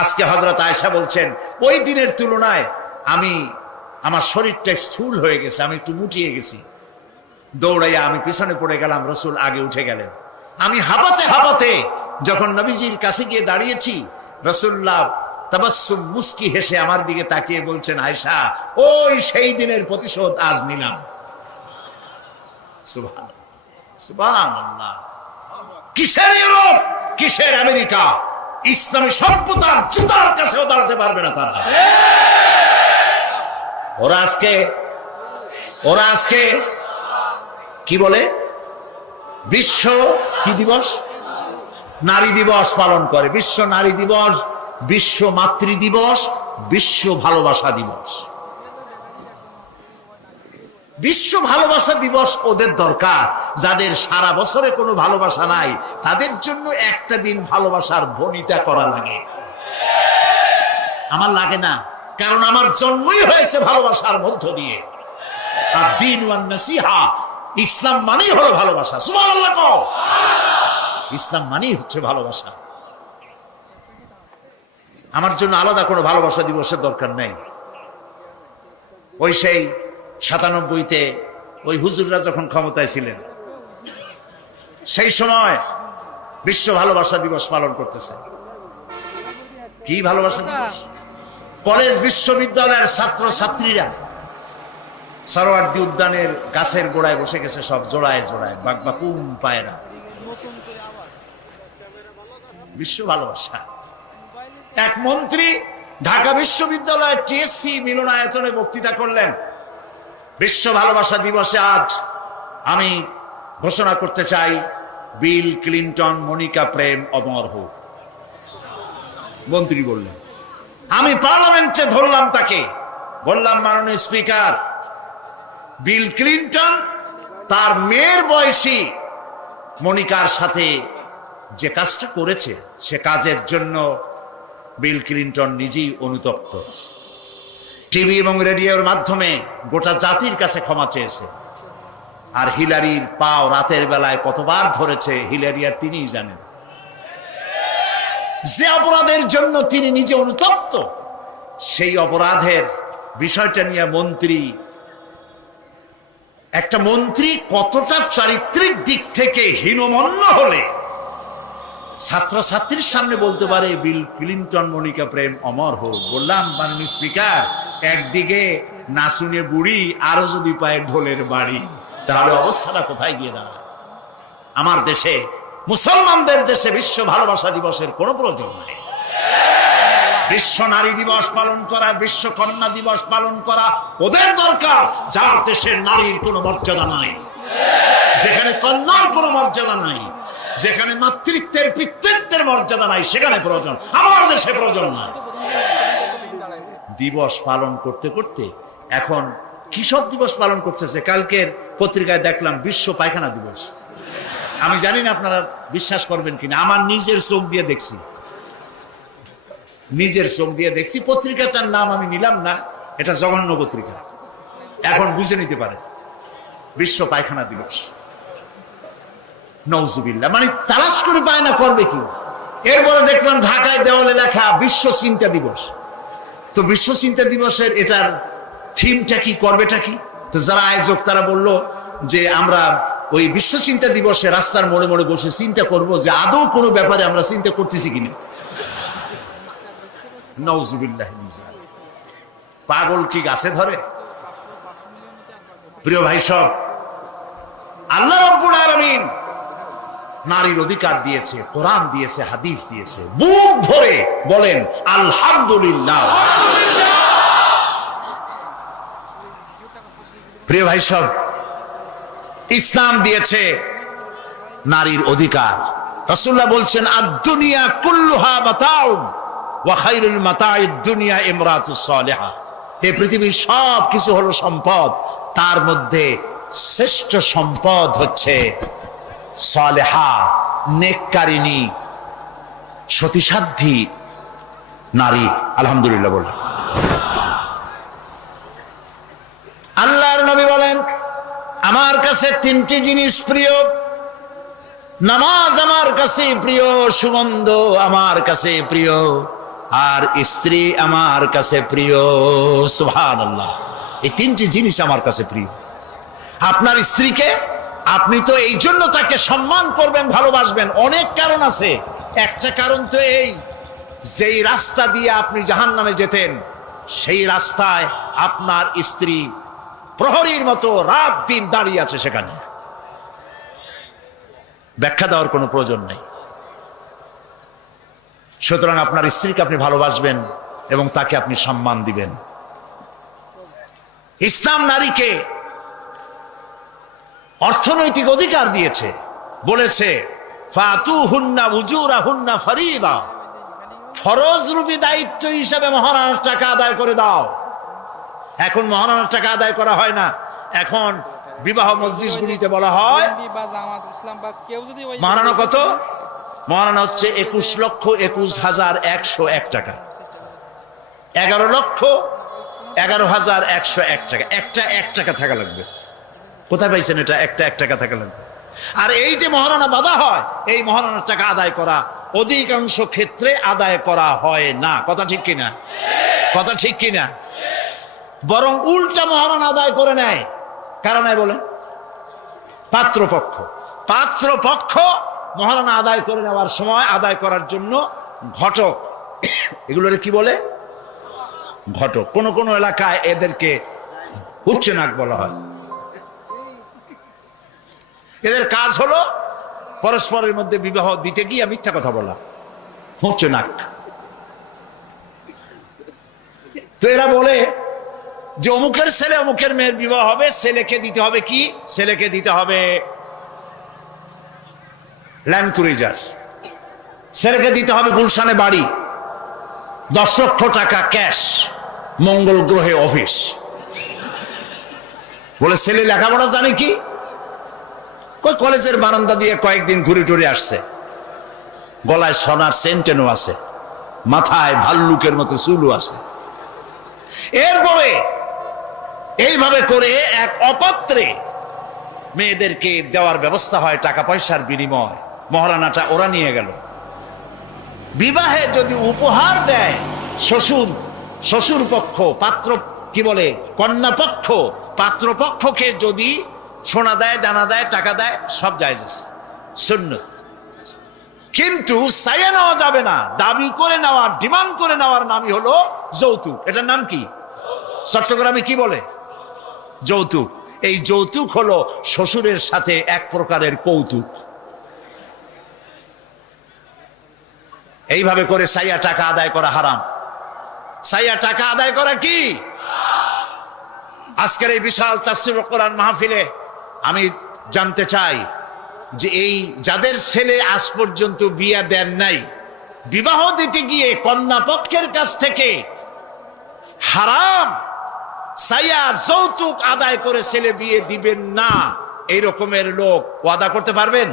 আজকে হযরত আয়েশা বলছেন ওই দিনের তুলনায় আমার শরীরটা স্থূল হয়ে গেছে, আমি একটু মুটিয়ে গেছি। দৌড়াইয়া আমি পিছনে পড়ে গেলাম, রাসূল আগে উঠে গেলেন। আমি হাঁপাতে হাঁপাতে যখন নবীজির কাছে গিয়ে দাঁড়িয়েছি, রাসূলুল্লাহ তাবাসসুম মুস্কি হেসে আমার দিকে তাকিয়ে বলছেন, আয়েশা ওই সেই দিনের প্রতিশোধ আজ নিলাম। সুবহানাল্লাহ, সুবহানাল্লাহ। কিসের ইউরোপ, কিসের আমেরিকা, ইসলামী সভ্যতার জুতার কাছেও দাঁড়াতে পারবে না তারা। ওরা আজকে কি বলে, বিশ্ব কি দিবস, নারী দিবস পালন করে। বিশ্ব নারী দিবস, বিশ্ব মাতৃ দিবস, বিশ্ব ভালোবাসা দিবস। বিশ্ব ভালোবাসা দিবস ওদের দরকার। যাদের সারা বছরে কোনো ভালোবাসা নাই, তাদের জন্য একটা দিন ভালোবাসার বনিতা করা লাগে। আমার লাগে না, কারণ আমার জন্মই হয়েছে ভালোবাসার মধ্য দিয়ে। আর দ্বীন ওয়ান নাসিহা, ইসলাম মানেই হলো ভালোবাসা। সুবহানাল্লাহ কও। ইসলাম মানেই হচ্ছে ভালোবাসা। আমার জন্য আলাদা কোনো ভালোবাসা দিবসের দরকার নেই। ওই সেই ৯৭-তে ওই হুজুররা যখন ক্ষমতায় ছিলেন, সেই সময় বিশ্ব ভালোবাসা দিবস পালন করতেছে। কি ভালোবাসা দিবস? কলেজ বিশ্ববিদ্যালয়ের ছাত্র ছাত্রীরা সরোয়ার্দী উদ্যানের গাছের গোড়ায় বসে গেছে, সব জোড়ায় জোড়ায় বাগবাকুম পায়রা। বিশ্ব ভালোবাসা। এক মন্ত্রী ঢাকা বিশ্ববিদ্যালয়ের টিএসসি মিলনায়তনে বক্তৃতা করলেন, বিশ্ব ভালোবাসা দিবসে আজ আমি ঘোষণা করতে চাই, বিল ক্লিনটন মনিকা প্রেম অমর হোক। মন্ত্রী বললেন, আমি পার্লামেন্টে ধরলাম তাকে, বললাম মাননীয় স্পিকার, বিল ক্লিনটন তার মেয়ের বয়সী মনিকার সাথে যে কাজটা করেছে, সে কাজের জন্য বিল ক্লিনটন নিজেই অনুতপ্ত। টিভি এবং রেডিওর মাধ্যমে গোটা জাতির কাছে ক্ষমা চেয়েছে। আর হিলারির পাও রাতের বেলায় কতবার ধরেছে, হিলারি আর তিনিই জানেন। যে অপরাধের জন্য তিনি নিজে অনুতপ্ত, সেই অপরাধের বিষয়টা নিয়ে একটা মন্ত্রী কতটা চারিত্রিক দিক থেকে হীনমন্য হলে ছাত্রছাত্রীর সামনে বলতে পারে বিল ক্লিনটন মনিকা প্রেম অমর হোক। বললাম মাননীয় স্পিকার, একদিকে নাচুনে বুড়ি, আরো যদি পায় ঢোলের বাড়ি, তাহলে অবস্থাটা কোথায় গিয়ে দাঁড়ায়? আমার দেশে, মুসলমানদের দেশে বিশ্ব ভালোবাসা দিবসের কোনো প্রয়োজন নেই। বিশ্ব নারী দিবস পালন করা, বিশ্ব কন্যা দিবস পালন করা ওদের দরকার, যার দেশে নারীর কোনো মর্যাদা নাই, যেখানে কন্যার কোনো মর্যাদা নাই, যেখানে মাতৃত্বের পিতৃত্বের মর্যাদা নাই, সেখানে প্রয়োজন। আমার দেশে প্রয়োজন নাই। দিবস পালন করতে করতে এখন কিসব দিবস পালন করতেছে। কালকের পত্রিকায় দেখলাম বিশ্ব পায়খানা দিবস। আমি জানি না আপনারা বিশ্বাস করবেন কিনা, আমার নিজের চোখ দিয়ে দেখছি, পত্রিকাটার নাম আমি নিলাম না, এটা জঘন্য পত্রিকা, এখন বুঝে নিতে পারে। বিশ্ব পায়খানা দিবস, নওজুবিল্লাহ, মানে তালাশ করে পায় না, করবে কি? এরপরে দেখলাম ঢাকায় দেওয়ালে লেখা বিশ্ব চিন্তা দিবস। তো বিশ্ব চিন্তা দিবসের এটার থিমটা কি, করবেটা কি? তো যারা আয়োজক তারা বলল যে আমরা ওই বিশ্ব চিন্তা দিবসে রাস্তার মোড়ে মোড়ে বসে চিন্তা করব যে আদৌ কোনো ব্যাপারে আমরা চিন্তা করতেছি কিনা। নওজুবিল্লাহ, পাগল কি গাছে ধরে? প্রিয় ভাই সব, আল্লাহ রাব্বুল আলামিন নারীর অধিকার দিয়েছে, কোরআন দিয়েছে, হাদিস দিয়েছে। বুক ভরে বলেন আলহামদুলিল্লাহ। প্রিয় ভাই সব, ইসলাম দিয়েছে নারীর অধিকার। রাসূলুল্লাহ বলছেন আদ-দুনিয়া কুল্লুহা মাতাউন ওয়া খায়রুল মাতাইদ দুনিয়া ইমরাতুস সালিহা। এই পৃথিবীর সব কিছু হলো সম্পদ, তার মধ্যে শ্রেষ্ঠ সম্পদ হচ্ছে সালেহা, নেককারিনী, সতীসাধ্যী নারী। আলহামদুলিল্লাহ বলে। আল্লাহর নবী বলেন, আমার কাছে তিনটি জিনিস প্রিয়। নামাজ আমার কাছে প্রিয়, সুগন্ধ আমার কাছে প্রিয়, আর স্ত্রী আমার কাছে প্রিয়। সুবহানাল্লাহ। এই তিনটি জিনিস আমার কাছে প্রিয়। আপনার স্ত্রীকে আপনি তো এই জন্য তাকে সম্মান করবেন, ভালোবাসবেন, অনেক কারণ আছে। একটা কারণ তো এই, যেই রাস্তা দিয়ে আপনি জাহান্নামে যেতেন সেই রাস্তায় আপনার স্ত্রী প্রহরীর মতো রাত দিন দাঁড়িয়ে আছে, সেখানে ব্যাখ্যা দেওয়ার কোনো প্রয়োজন নেই। সুতরাং আপনার স্ত্রীকে আপনি ভালোবাসবেন এবং তাকে আপনি সম্মান দিবেন। ইসলাম নারীকে অর্থনৈতিক অধিকার দিয়েছে, বলেছে ফাতুহুন্না উজুরাহুন্না ফরিদা, ফরজ রূপী দায়িত্ব হিসেবে মহারানার টাকা আদায় করে দাও। এখন মহারানার টাকা আদায় করা হয় না, এখন বিবাহ মজলিসগুলিতে বলা হয় মহারানা কত? মহারানা হচ্ছে 21,21,101 টাকা, 11,11,101 টাকা। একটা 1 টাকা থাকা লাগবে। কোথায় পাইছেন এটা? একটা 1 টাকা থাকা লাগবে। আর এই যে মহারানা বাঁধা হয়, এই মহারানার টাকা আদায় করা অধিকাংশ ক্ষেত্রে আদায় করা হয় না। কথা ঠিক কিনা? কথা ঠিক কিনা? বরং উল্টা মহারানা আদায় করে নেয়। কারণ বলেন, পাত্রপক্ষ মহারানা আদায় করে নেওয়ার সময় আদায় করার জন্য ঘটক, এগুলোরে কি বলে? ঘটক। কোন কোন এলাকায় এদেরকে উচ্চনাক বলা হয়। এদের কাজ হলো পরস্পরের মধ্যে বিবাহ দিতে গিয়ে মিথ্যা কথা বলা, উচ্চনাক। তো এরা বলে যে অমুকের ছেলে অমুকের মেয়ের বিবাহ হবে, ছেলেকে দিতে হবে কি? ছেলেকে দিতে হবে ল্যান্ড ক্রুইজার, ছেলেকে দিতে হবে গুলশানে বাড়ি, 10 লক্ষ টাকা ক্যাশ, মঙ্গল গ্রহে অফিস। বলে ছেলে লেখাপড়া জানে কি? কই কলেজের বারান্দা দিয়ে কয়েকদিন ঘুরে টুরে আসছে, গলায় সোনার সেন্টেনও আছে, মাথায় ভাল্লুকের মতো চুলও আছে। এরপরে এইভাবে করে এক অপাত্রে মেয়েদেরকে দেওয়ার ব্যবস্থা হয় টাকা পয়সার বিনিময়। মহারানাটা ওরা নিয়ে গেল। বিবাহে যদি উপহার দেয় শ্বশুর পক্ষ, পাত্র কি বলে কন্যা পক্ষ, পাত্রপক্ষকে যদি সোনা দেয়, দানা দেয়, টাকা দেয়, সব জায়েজ আছে, সুন্নত। কিন্তু চাইয়ে নেওয়া যাবে না। দাবি করে নেওয়া, ডিমান্ড করে নেওয়ার নামই হলো যৌতুক। এটার নাম কি? চট্টগ্রামে কি বলে? যৌতুক। এই যৌতুক হলো শ্বশুরের সাথে এক প্রকারের কৌতুক। এইভাবে করে চাইয়া টাকা আদায় করা হারাম। চাইয়া টাকা আদায় করা কি? আজকের এই বিশাল তাফসীরুল কোরআন মাহফিলে আমি জানতে চাই যে এই যাদের ছেলে আজ পর্যন্ত বিয়ে দেন নাই, বিবাহ দিতে গিয়ে কন্যা পক্ষের কাছ থেকে হারাম চাইয়া যৌতুক আদায় করে ছেলে বিয়ে দিবেন না, এই রকমের লোক ওয়াদা করতে পারবেন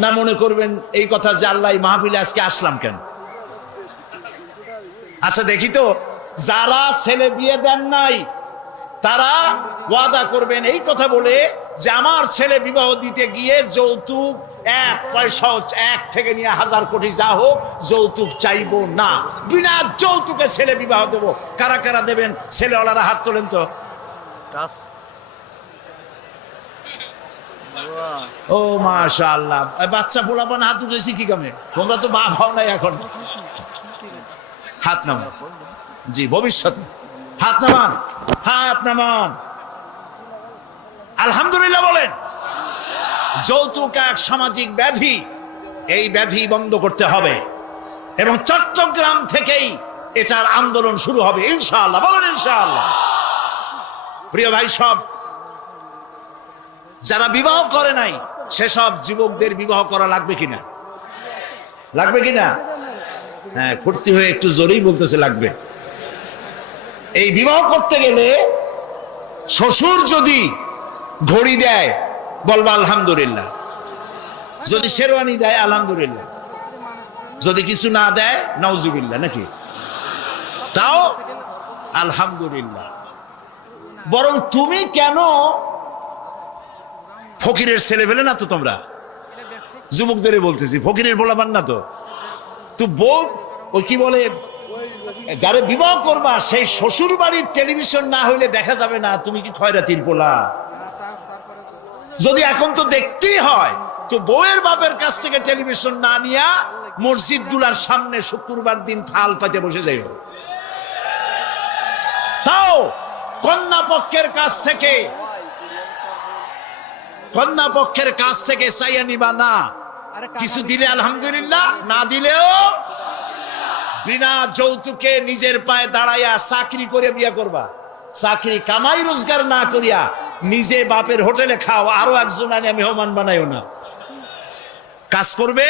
না? মনে করবেন এই কথা যে আল্লাহ মাহফিলে আজকে আসলাম কেন? আচ্ছা দেখি তো, যারা ছেলে বিয়ে দেন নাই তারা ওয়াদা করবেন এই কথা বলে যে আমার ছেলে বিবাহ দিতে গিয়ে যৌতুক 1 পয়সা, 1 থেকে নিয়ে 1000 কোটি যা হোক, যৌতুক চাইবো না, বিনা যৌতুকে ছেলে বিবাহ দেবো। কারা কারা দেবেন? ছেলেওয়ালারা হাত তোলেন তো। ও মাশাআল্লাহ, বাচ্চা পোলাপান হাত উঠেছি কি কামে? তোমরা তো বাপ হও নাই এখন। হাত নামান। জি, ভবিষ্যতে হাত নামান, হাত নামান। আলহামদুলিল্লাহ বলেন। যৌতুক এক সামাজিক ব্যাধি, এই ব্যাধি বন্ধ করতে হবে এবং চট্টগ্রাম থেকেই এটার আন্দোলন শুরু হবে ইনশাআল্লাহ। বলেন ইনশাআল্লাহ। প্রিয় ভাই, সব যারা বিবাহ করে নাই সেসব যুবকদের বিবাহ করা লাগবে কিনা? লাগবে কিনা? হ্যাঁ, ফুর্তি হয়ে একটু জোরেই বলতেছে লাগবে। এই বিবাহ করতে গেলে শ্বশুর যদি ঘড়ি দেয় বলবা আলহামদুলিল্লাহ, যদি শেরওয়ানি দেয় আলহামদুলিল্লাহ, যদি কিছু না দেয় নাউজুবিল্লাহ, নাকি? তাও আলহামদুলিল্লাহ। বরং তুমি কেন ফকিরের ছেলে পেলে না তো, তোমরা যুবকদের বলতেছি, ফকিরের বলাবার না তো। তো বউ ওই কি বলে, যারে বিবাহ করবা সেই শ্বশুর বাড়ির টেলিভিশন না হইলে দেখা যাবে না, তুমি কি খয়রাতির পোলা? যদি এখন তো দেখতেই হয়, তো বউয়ের বাপের কাছ থেকে টেলিভিশন না নিয়া মসজিদ গুলার সামনে শুক্রবার দিন থাল পাতে বসে যাই। তাও কন্যা পক্ষের কাছ থেকে চাইয়া নিবা না। কিছু দিলে আলহামদুলিল্লাহ, না দিলেও বিনা যৌতুকে নিজের পায়ে দাঁড়াইয়া চাকরি করে বিয়ে করবা। চাকরি কামাই রোজগার না করিয়া নিজে বাপের হোটেলে খাও, আরো একজন আনি মেহমান বানাইও না। কাজ করবে,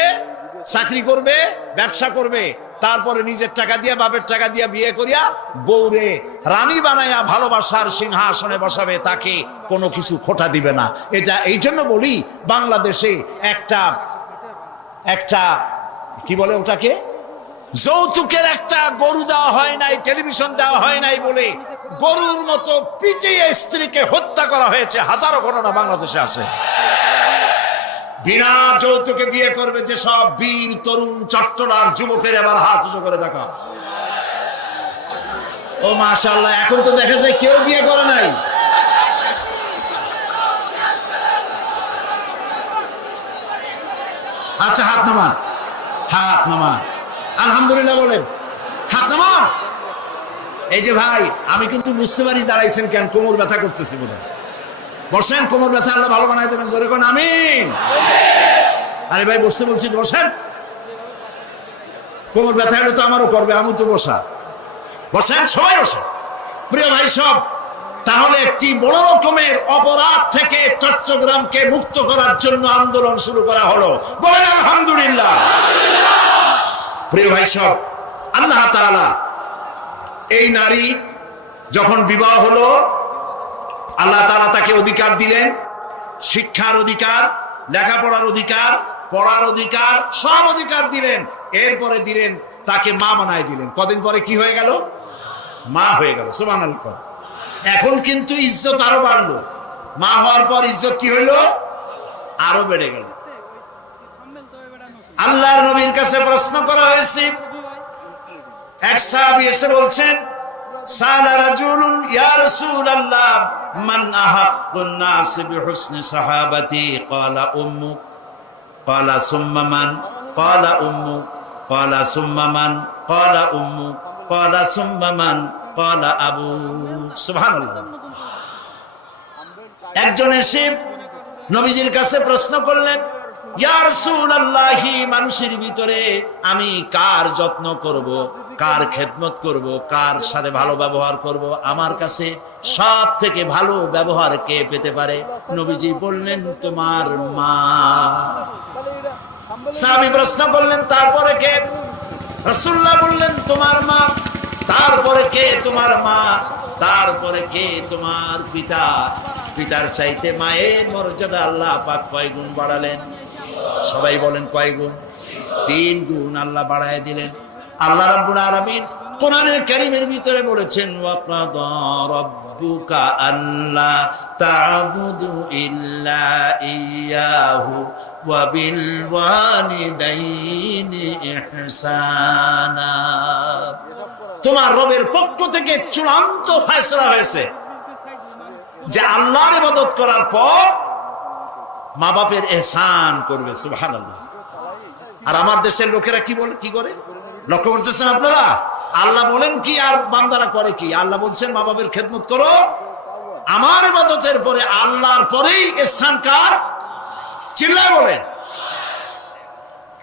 চাকরি করবে, ব্যবসা করবে, তারপরে নিজের টাকা দিয়া বাপের টাকা দিয়া বিয়ে করিয়া বউরে রানী বানাইয়া ভালোবাসার সিংহাসনে বসাবে, তাকে কোনো কিছু খোটা দিবে না। এটা এই জন্য বলি, বাংলাদেশে একটা কি বলে ওটাকে, যৌতুকের একটা গরু দেওয়া হয় নাই, টেলিভিশন দেওয়া হয় নাই বলে গরুর মতো পিটিয়ে স্ত্রীকে হত্যা করা হয়েছে। হাজারো ঘটনা বাংলাদেশে আছে। বিনা যৌতুকে বিয়ে করবে যে সব বীর তরুণ চট্টলার যুবকের, এবার হাত উঁচু করে দেখা। ও মাশাআল্লাহ, এখন তো দেখা যায় কেউ বিয়ে করে নাই। আচ্ছা, হাত নামান, হাত নামান, আলহামদুলিল্লাহ বলেন, হাত নামান। এই যে ভাই, আমি কিন্তু বুঝতে পারি দাঁড়াইছেন কেন, কোমর ব্যথা করতেছি বলে। বসেন, কোমর ব্যথা আল্লাহ ভালো বানাই দেবেন, জোরে কোন আমিন। আরে ভাই বসতে বলছি, বসেন। কোমর ব্যথা হলে তো আমারও করবে, আমি তো বসা। বসেন, সবাই বসে। প্রিয় ভাই সব, তাহলে একটি বড় রকমের অপরাধ থেকে চট্টগ্রামকে মুক্ত করার জন্য আন্দোলন শুরু করা হলো। বলেন আলহামদুলিল্লাহ। প্রিয় ভাই সব, আল্লাহ তাআলা এই নারী যখন বিবাহ হলো, আল্লাহ তাআলা তাকে অধিকার দিলেন, শিক্ষার অধিকার, লেখাপড়ার অধিকার, পড়ার অধিকার, সব অধিকার দিলেন। এরপরে দিলেন তাকে মা বানায় দিলেন। কদিন পরে কি হয়ে গেল? মা হয়ে গেল। সুবহানাল্লাহ। এখন কিন্তু ইজ্জত আরো বাড়লো। মা হওয়ার পর ইজ্জত কি হইলো? আরো বেড়ে গেল। আল্লাহর নবীর কাছে প্রশ্ন করা হয়েছে। এক সাহাবী এসে বলছেন, সালা রাজুলুন ইয়া রাসূলুল্লাহ মান আহাক্কুন নাস বিহুসনি সাহাবাতি? ক্বালা উম্মুক। ক্বালা সুম্মা মান? ক্বালা উম্মুক। ক্বালা সুম্মা মান? ক্বালা উম্মুক। ক্বালা সুম্মা মান? ক্বালা আবুক। সুবহানাল্লাহ। একজন এসে নবীজির কাছে প্রশ্ন করলেন, ইয়া রাসূলুল্লাহ, মানুষের ভিতরে আমি কার যত্ন করব, কার খেদমত করব, কার সাথে ভালো ব্যবহার করব? আমার কাছে সব থেকে ভালো ব্যবহার কে পেতে পারে? নবীজি বললেন, তোমার মা। সাহাবী প্রশ্ন করলেন, তারপরে কে? রাসূলুল্লাহ বললেন, তোমার মা। তারপরে কে? তোমার মা। তারপরে কে? তোমার পিতা। পিতার চাইতে মায়ের মর্যাদা আল্লাহ পাক কয় গুণ বাড়ালেন? সবাই বলেন কয় গুণ? 3 গুণ আল্লাহ বাড়ায় দিলেন। আল্লাহ রাব্বুল আলামিন কোরআনের কারীমের ভিতরে বলেছেন, ওয়াকাদা রাব্বুকা আল্লা তা'বুদু ইল্লা ইয়্যাহু ওয়া বিল ওয়ালিদাইনি ইহসানা। তোমার রবের পক্ষ থেকে চূড়ান্ত ফয়সালা হয়েছে যে আল্লাহর ইবাদত করার পর মা বাপের ইহসান করবে। সুবহানাল্লাহ। আর আমার দেশের লোকেরা কি বলে, কি করে? লক্ষ্য করতেছেন আপনারা? আল্লাহ বলেন কি আর বান্দারা করে কি? আল্লাহ বলছেন মা বাপের খেদমত করো। আমার ইবাদতের পরে আল্লাহর পরেই স্থান কার? চিল্লায় বলেন।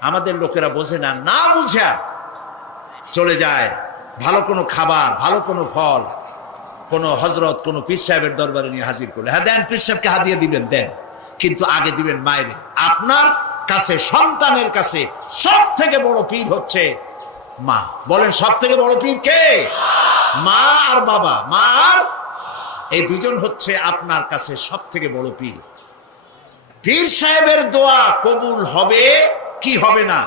আমাদের লোকেরা বোঝে না, না বুঝা চলে যায় ভালো কোনো খাবার, ভালো কোনো ফল কোনো হযরত, কোনো পীর সাহেবের দরবারে নিয়ে হাজির করলে, হ্যাঁ দেন, পীর সাহেবকে হাদিয়া দিবেন, দেন, কিন্তু আগে দিবেন মায়ের। আপনার কাছে, সন্তানের কাছে সব থেকে বড় পীর হচ্ছে মা। বলেন সব থেকে বড় পীর কে? মা আর বাবা। মা আর এই দুজন হচ্ছে আপনার কাছে সব থেকে বড় পীর। পীর সাহেবের দোয়া কবুল হবে কি হবে না,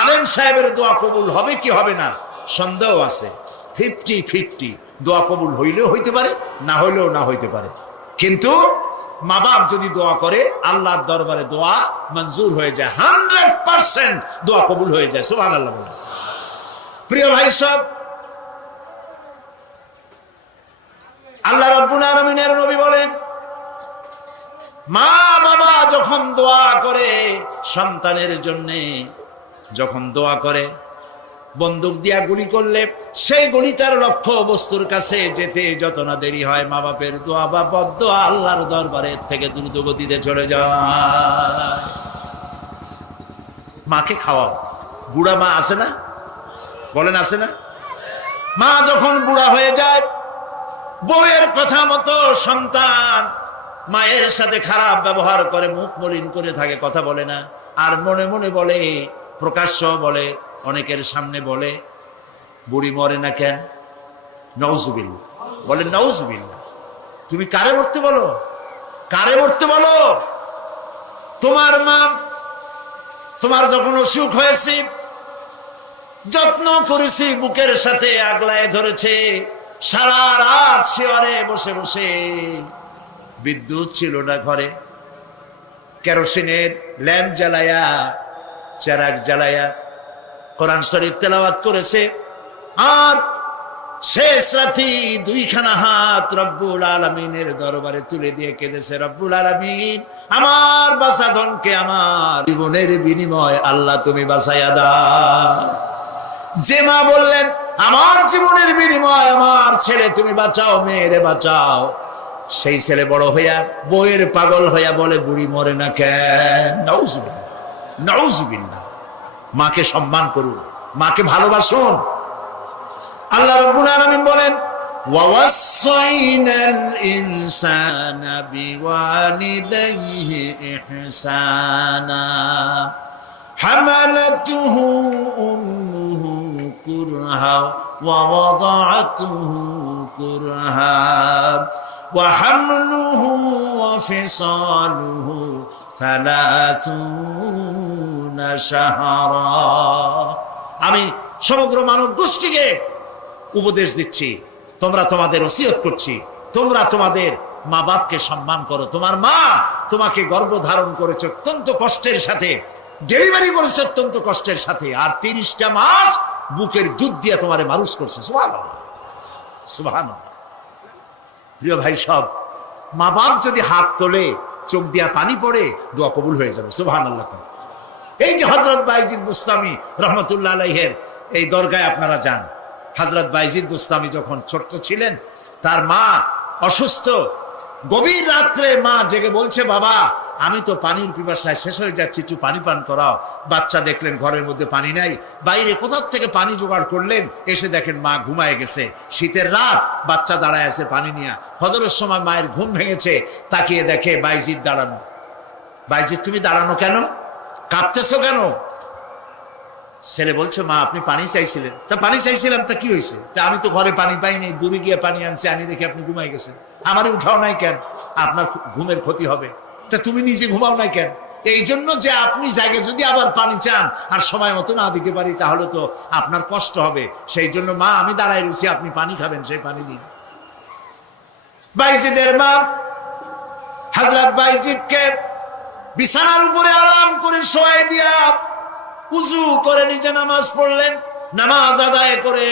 আলেম সাহেবের দোয়া কবুল হবে কি হবে না, সন্দেহ আছে। 50-50। দোয়া কবুল হইলেও হইতে পারে, না হইলেও না হইতে পারে। কিন্তু মা বাপ যদি দোয়া করে আল্লাহর দরবারে দোয়া মঞ্জুর হয়ে যায়, 100% দোয়া কবুল হয়ে যায়। সুবহানাল্লাহ বলে। প্রিয় ভাই সব, আল্লাহ রাব্বুল আলামিনের নবী বলেন, মা বাবা যখন দোয়া করে সন্তানের জন্য, যখন দোয়া করে, বন্দুক দিয়া গুলি করলে সেই গুলি তার লক্ষ্য বস্তুর কাছে যেতে যত না দেরি হয়, মা বাপের দোয়া বা বদদোয়া আল্লাহর দরবারে থেকে দ্রুত গতিতে চলে যায়। মাকে খাওয়াও। বুড়া মা আছে না? বলেন আছে না? মা যখন বুড়া হয়ে যায়, বউয়ের কথা মতো সন্তান মায়ের সাথে খারাপ ব্যবহার করে, মুখ মলিন করে থাকে, কথা বলে না, আর মনে মনে বলে, প্রকাশ্য বলে, অনেকের সামনে বলে, বুড়ি মরে না কেন? নাউজুবিল্লাহ। বলেন নাউজুবিল্লাহ। তুমি কারে মরতে বলো? কারে মরতে বলো? তোমার মা, তোমার যখন অসুখ হয়েছে, যত্ন করেছি, বুকের সাথে আগলায় ধরেছে, সারা রাত শিয়রে বসে বসে, বিদ্যুৎ ছিল না ঘরে, কেরোসিনের ল্যাম্প জ্বালায়া, চেরাগ জ্বালায়া কোরআন শরীফ তেলাওয়াত করেছে, আর শেষ রাতি দুইখানা হাত রব্বুল আলামিনের দরবারে তুলে দিয়ে কেঁদেছে, রব্বুল আলামিন আমার বাঁচাধনকে আমার জীবনের বিনিময় আল্লাহ তুমি বাঁচাইয়া দাও। যে মা বললেন আমার জীবনের বিনিময় আমার ছেলে তুমি বাঁচাও, মেয়েরে বাঁচাও, সেই ছেলে বড় হইয়া বউয়ের পাগল হইয়া বলে বুড়ি মরে না কেন? নাউজুবিল্লাহ, নাউজুবিল্লাহ। মাকে সম্মান করুন, মাকে ভালোবাসুন। আল্লাহ রাব্বুল আলামিন বলেন, ওয়াওয়াসাইনাল ইনসানা বিওয়ালিদাইহি ইহসানা হামালাতুহু উম্মুহু কুরহা ওয়া ওয়াদাআতুহু কুরহা ওয়া হামলুহু ওয়া ফিসালুহু 30 শাহরা। আমি সমগ্র মানব গোষ্ঠীকে উপদেশ দিচ্ছি, তোমরা তোমাদের ওসিয়ত করছি, তোমরা তোমাদের মা বাপকে সম্মান করো। তোমার মা তোমাকে গর্ভধারণ করেছে অত্যন্ত কষ্টের সাথে, ডেলিভারি করেছে অত্যন্ত কষ্টের সাথে, আর 30টা মাস বুকের দুধ দিয়ে তোমারে মানুষ করছে। সুবহানাল্লাহ, সুবহানাল্লাহ। প্রিয় ভাই সব, মা বাপ যদি হাত তোলে, চোখ দিয়া পানি পড়ে, দোয়া কবুল হয়ে যাবে। সুবহানাল্লাহ। এই যে হযরত বাইজিদ বুস্তামি রহমতুল্লাহ আলাইহির এই দরগায় আপনারা যান, হযরত বাইজিদ বুস্তামি যখন ছোট্ট ছিলেন, তার মা অসুস্থ, গভীর রাত্রে মা জেগে বলছে, বাবা আমি তো পানির পিপাসায় শেষ হয়ে যাচ্ছি, একটু পানি পান করাও। বাচ্চা দেখলেন ঘরের মধ্যে পানি নাই, বাইরে কোথার থেকে পানি জোগাড় করলেন, এসে দেখেন মা ঘুমায় গেছে। শীতের রাত, বাচ্চা দাঁড়ায় আছে পানি নিয়ে। ফজরের সময় মায়ের ঘুম ভেঙেছে, তাকিয়ে দেখে বাইজিদ দাঁড়ানো। বাইজিদ তুমি দাঁড়ানো কেন? কাঁপতেছো কেন? ছেলে বলছে, মা আপনি পানি চাইছিলেন। তা পানি চাইছিলাম, তা কি হয়েছে? তা আমি তো ঘরে পানি পাইনি, দূরে গিয়ে পানি আনছি, আনি দেখে আপনি ঘুমাই গেছেন। আমারে উঠাও নাই কেন? আপনার ঘুমের ক্ষতি হবে। তা তুমি নিজে ঘুমাও নাই কেন? এই জন্য যে আপনি জায়গায় যদি আবার পানি চান আর সময় মতো না দিতে পারি, তাহলে তো আপনার কষ্ট হবে। সেই জন্য মা আমি দাঁড়ায় রয়েছি, আপনি পানি খাবেন, সেই পানি নিয়ে। বাইজিদের মা হযরত বাইজিদকে বিছানার উপরে আরাম করে শোয়াই দিয়া উযু করে নিজে নামাজ পড়লেন। নামাজ আদায় করে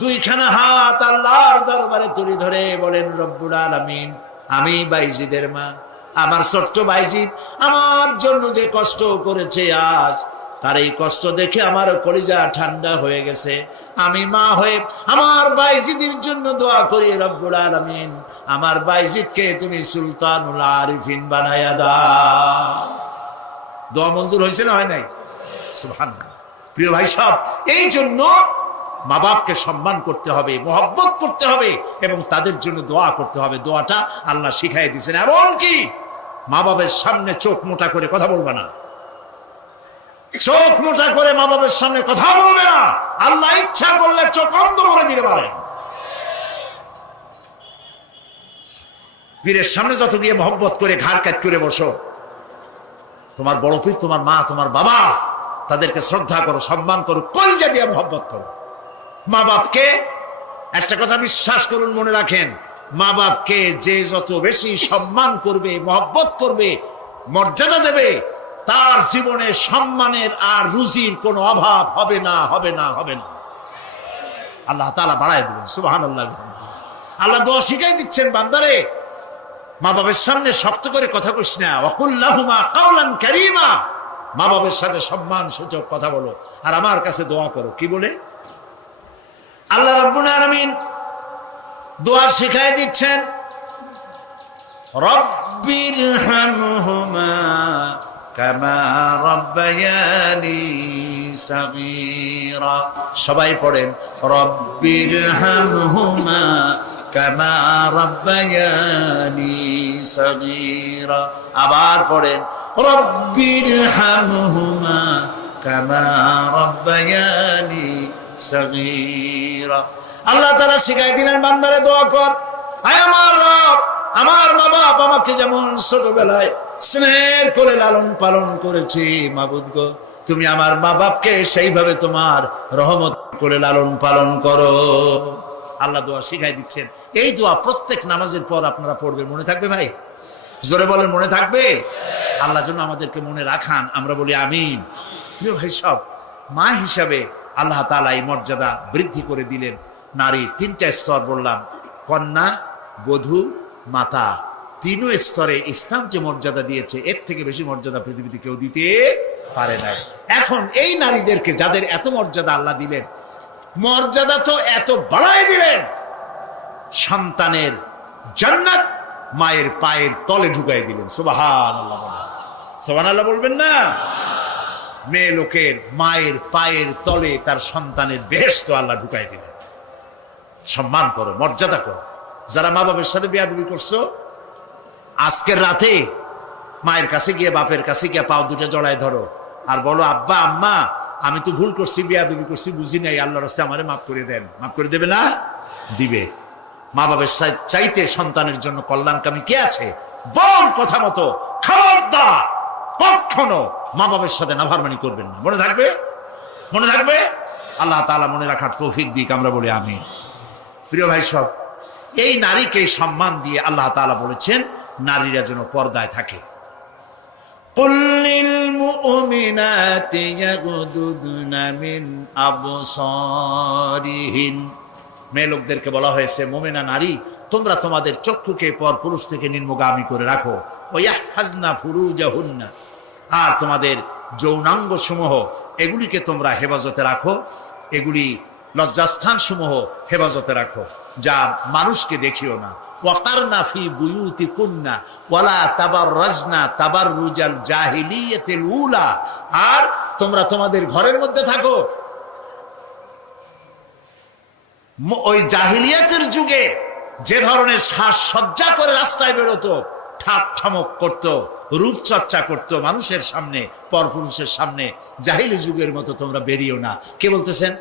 দুইখানা হাত আল্লাহর দরবারে তুলে ধরে বলেন, রব্বুল আলামিন আমি বাইজিদের মা, আমার ছোট্ট বাইজিদ আমার জন্য যে কষ্ট করেছে আজ, তার এই কষ্ট দেখে আমার কলিজা ঠান্ডা হয়ে গেছে। আমি মা হয়ে আমার বাইজিদের জন্য দোয়া করি, রব্বুল আলামিন আমার বাইজিদকে তুমি সুলতানুল আরিফিন বানায়া দাও। দোয়া মঞ্জুর হয়েছে না হয় নাই? সুবহানাল্লাহ। প্রিয় ভাই সব, এই জন্য মা বাপকে সম্মান করতে হবে, মহব্বত করতে হবে এবং তাদের জন্য দোয়া করতে হবে। দোয়াটা আল্লাহ শিখাই দিয়েছেন। এমনকি মা বাবার সামনে চোখ মোটা করে কথা বলবে না, চোখ মোটা করে মা বাবার সামনে কথা বলবে না। আল্লাহ ইচ্ছা করলে চোখ অন্ধ করে দিতে পারেন। পীরের সামনে যত গিয়ে মহব্বত করে ঘাড় কাট করে বসো, তোমার বড় পীর, তোমার মা, তোমার বাবা, তাদেরকে শ্রদ্ধা করো, সম্মান করো, কলজা দিয়ে মহব্বত করো। মা বাপকে একটা কথা বিশ্বাস করুন, মনে রাখেন, মা বাপকে যে যত বেশি সম্মান করবে, মহব্বত করবে, মর্যাদা দেবে, তার জীবনে সম্মানের আর রুজির কোনো অভাব হবে না, হবে না, হবে না। আল্লাহ তাআলা বাড়ায় দিবেন। সুবহানাল্লাহ। আল্লাহ দোয়া শিখাই দিচ্ছেন, বান্দারে মা বাবার সামনে শক্ত করে কথা কইস না, ওয়াকুল লাহুমা কাওলান কারীমা, মা বাবার সাথে সম্মান সূচক কথা বলো, আর আমার কাছে দোয়া করো। কি বলে? আল্লাহ রাব্বুল আলামিন দোয়া শিখাই দিচ্ছেন, রব্বিরহামহুমা কামা রাব্বায়ানি সাগীরা। সবাই পড়েন, রব্বিরহামহুমা কামা রাব্বায়ানি সাগীরা। আবার পড়েন, রব্বিরহামহুমা কামা রাব্বায়ানি সাগীরা। আল্লাহ তাআলা শিখাই দিলেন, বান্দারে দোয়া কর, আয় আমার রব, আমার মা বাপ আমাকে যেমন ছোটবেলায় স্নেহের করে লালন পালন করেছে, মাবুদ গো তুমি আমার মা বাপকে সেইভাবে তোমার রহমত করে লালন পালন করো। আল্লাহ দোয়া শিখাই দিচ্ছেন। এই দোয়া প্রত্যেক নামাজের পর আপনারা পড়বেন। মনে থাকবে ভাই? জোরে বলেন, মনে থাকবে? আল্লাহ যেন আমাদেরকে মনে রাখান, আমরা বলি আমিন। প্রিয় ভাই সব, মা হিসাবে আল্লাহ তাআলা এই মর্যাদা বৃদ্ধি করে দিলেন। নারীর তিনটা স্তর বললাম, কন্যা, বধূ, মাতা। তিনও স্তরে ইসলাম যে মর্যাদা দিয়েছে, এর থেকে বেশি মর্যাদা পৃথিবীতে কেউ দিতে পারে না। এখন এই নারীদেরকে যাদের এত মর্যাদা আল্লাহ দিলেন, মর্যাদা তো এত বাড়াই দিলেন, সন্তানের জান্নাত মায়ের পায়ের তলে ঢুকাই দিলেন। সুবহানাল্লাহ, সুবহানাল্লাহ বলবেন না? মেয়ে লোকের মায়ের পায়ের তলে তার সন্তানের বেহেশত আল্লাহ ঢুকাই দিলেন। সম্মান করো, মর্যাদা করো। যারা মা বাবার সাথে বেয়াদবি করছো, আজকের রাতে মায়ের কাছে গিয়ে, বাপের কাছে গিয়ে পাও দুটো জড়ায় ধরো আর বলো, আব্বা আম্মা আমি তো ভুল করছি, বেয়াদবি করছি, বুঝি নাই, আল্লাহর রাস্তায় আমারে মাফ করে দেন। মাফ করে দেবে না? দিবে। মা বাবার চাইতে সন্তানের জন্য কল্যাণকামী কে আছে? বল কথা মতো খবরদার কখনো মা বাবার সাথে নাফরমানি করবেন না। মনে থাকবে? মনে থাকবে? আল্লাহ তাআলা মনে রাখার তৌফিক দিক, আমরা বলি আমিন। প্রিয় ভাই সব, এই নারীকে সম্মান দিয়ে আল্লাহ তাআলা বলেছেন নারীরা যেন পর্দায় থাকে। কুল লিল মুমিনাতি ইয়াগুদুদনা মিন আবসারিহিন। মেয়ে লোকদেরকে বলা হয়েছে, মুমিনা নারী তোমরা তোমাদের চক্ষুকে পর পুরুষ থেকে নিম্নগামী করে রাখো। ওয়াহফাজনা ফুরুজাহুন্না, আর তোমাদের যৌনাঙ্গ সমূহ এগুলিকে তোমরা হেফাজতে রাখো, এগুলি লজ্জাস্থান সমূহ হেফাজতে রাখো, যা মানুষকে দেখিও না। ওয়াকারনা ফি বুয়ুতিকুন্না ওয়ালা তাবাররাজনা তাবাররুজাল জাহিলিয়াতিল উলা, আর তোমরা তোমাদের ঘরের মধ্যে থাকো ওই জাহিলিয়াতের যুগে যে ধরনের সাজসজ্জা করে রাস্তায় বেরোতো, ঠাক ঠামক করতো, রূপচর্চা করতো মানুষের সামনে, পরপুরুষের সামনে, জাহিলি যুগের মতো তোমরা বেরিয়েও না। কে বলতেছেন?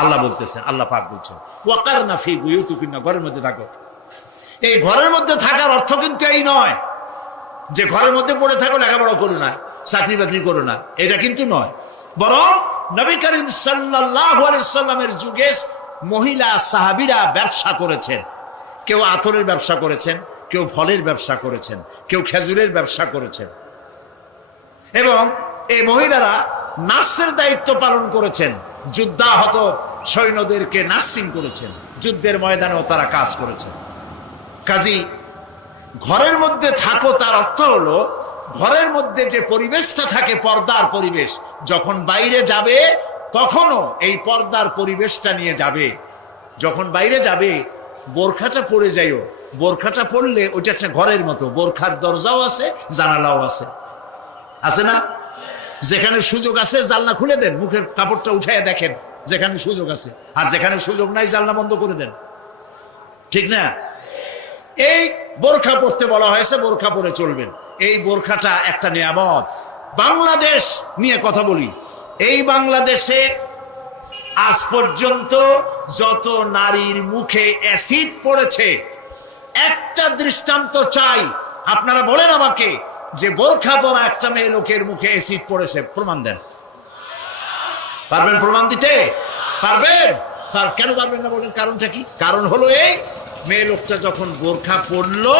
আল্লাহ বলতেছেন, আল্লাহ পাক বলছেন ওয়াকারনা ফি বুয়ুতিকুন্না, ঘরের মধ্যে থাকো। এই ঘরের মধ্যে থাকার অর্থ কিন্তু এই নয় যে ঘরের মধ্যে পড়ে থাকো, লেখাপড়া করো না, চাকরি বাকরি করো না, এটা কিন্তু নয়। বরং নবী করিম সাল্লাল্লাহু আলাইহি সাল্লামের যুগে মহিলা সাহাবীরা ব্যবসা করেছেন। কেউ আতরের ব্যবসা করেছেন, কেউ ফলের ব্যবসা করেছেন, কেউ খেজুরের ব্যবসা করেছেন, এবং এই মহিলারা নার্সের দায়িত্ব পালন করেছেন। যুদ্ধাহত সৈন্যদেরকে নার্সিং করেছেন, যুদ্ধের ময়দানেও তারা কাজ করেছেন। কাজী ঘরের মধ্যে থাকো, তার অর্থ হলো ঘরের মধ্যে যে পরিবেশটা থাকে পর্দার পরিবেশ, যখন বাইরে যাবে তখনও এই পর্দার পরিবেশটা নিয়ে যাবে। যখন বাইরে যাবে বোরখাটা পরে যাইও, বোরখাটা পরলে ওইটা একটা ঘরের মতো, বোরখার দরজাও আছে, জানালাও আছে, আছে না? যেখানে সুযোগ আছে জানলা খুলে দেন, মুখের কাপড়টা উঠাইয়া দেখেন যেখানে সুযোগ আছে, আর যেখানে সুযোগ নাই জানলা বন্ধ করে দেন, ঠিক না? এই বোরখা পরতে বলা হয়েছে, বোরখা পরে চলবেন। এই বোরখাটা একটা নিয়ামত। বাংলাদেশ নিয়ে কথা বলি, এই বাংলাদেশে আজ পর্যন্ত যত নারীর মুখে অ্যাসিড পড়েছে, একটা দৃষ্টান্ত চাই। আপনারা বলেন আমাকে যে বোরখা পরা একটা মেয়ে লোকের মুখে অ্যাসিড পড়েছে, প্রমাণ দেন। পারবেন প্রমাণ দিতে? পারবেন? আর কেন পারবেন না বলেন, কারণটা কি? কারণ হলো এই, মেয়ে লোকটা যখন বোরখা পরলো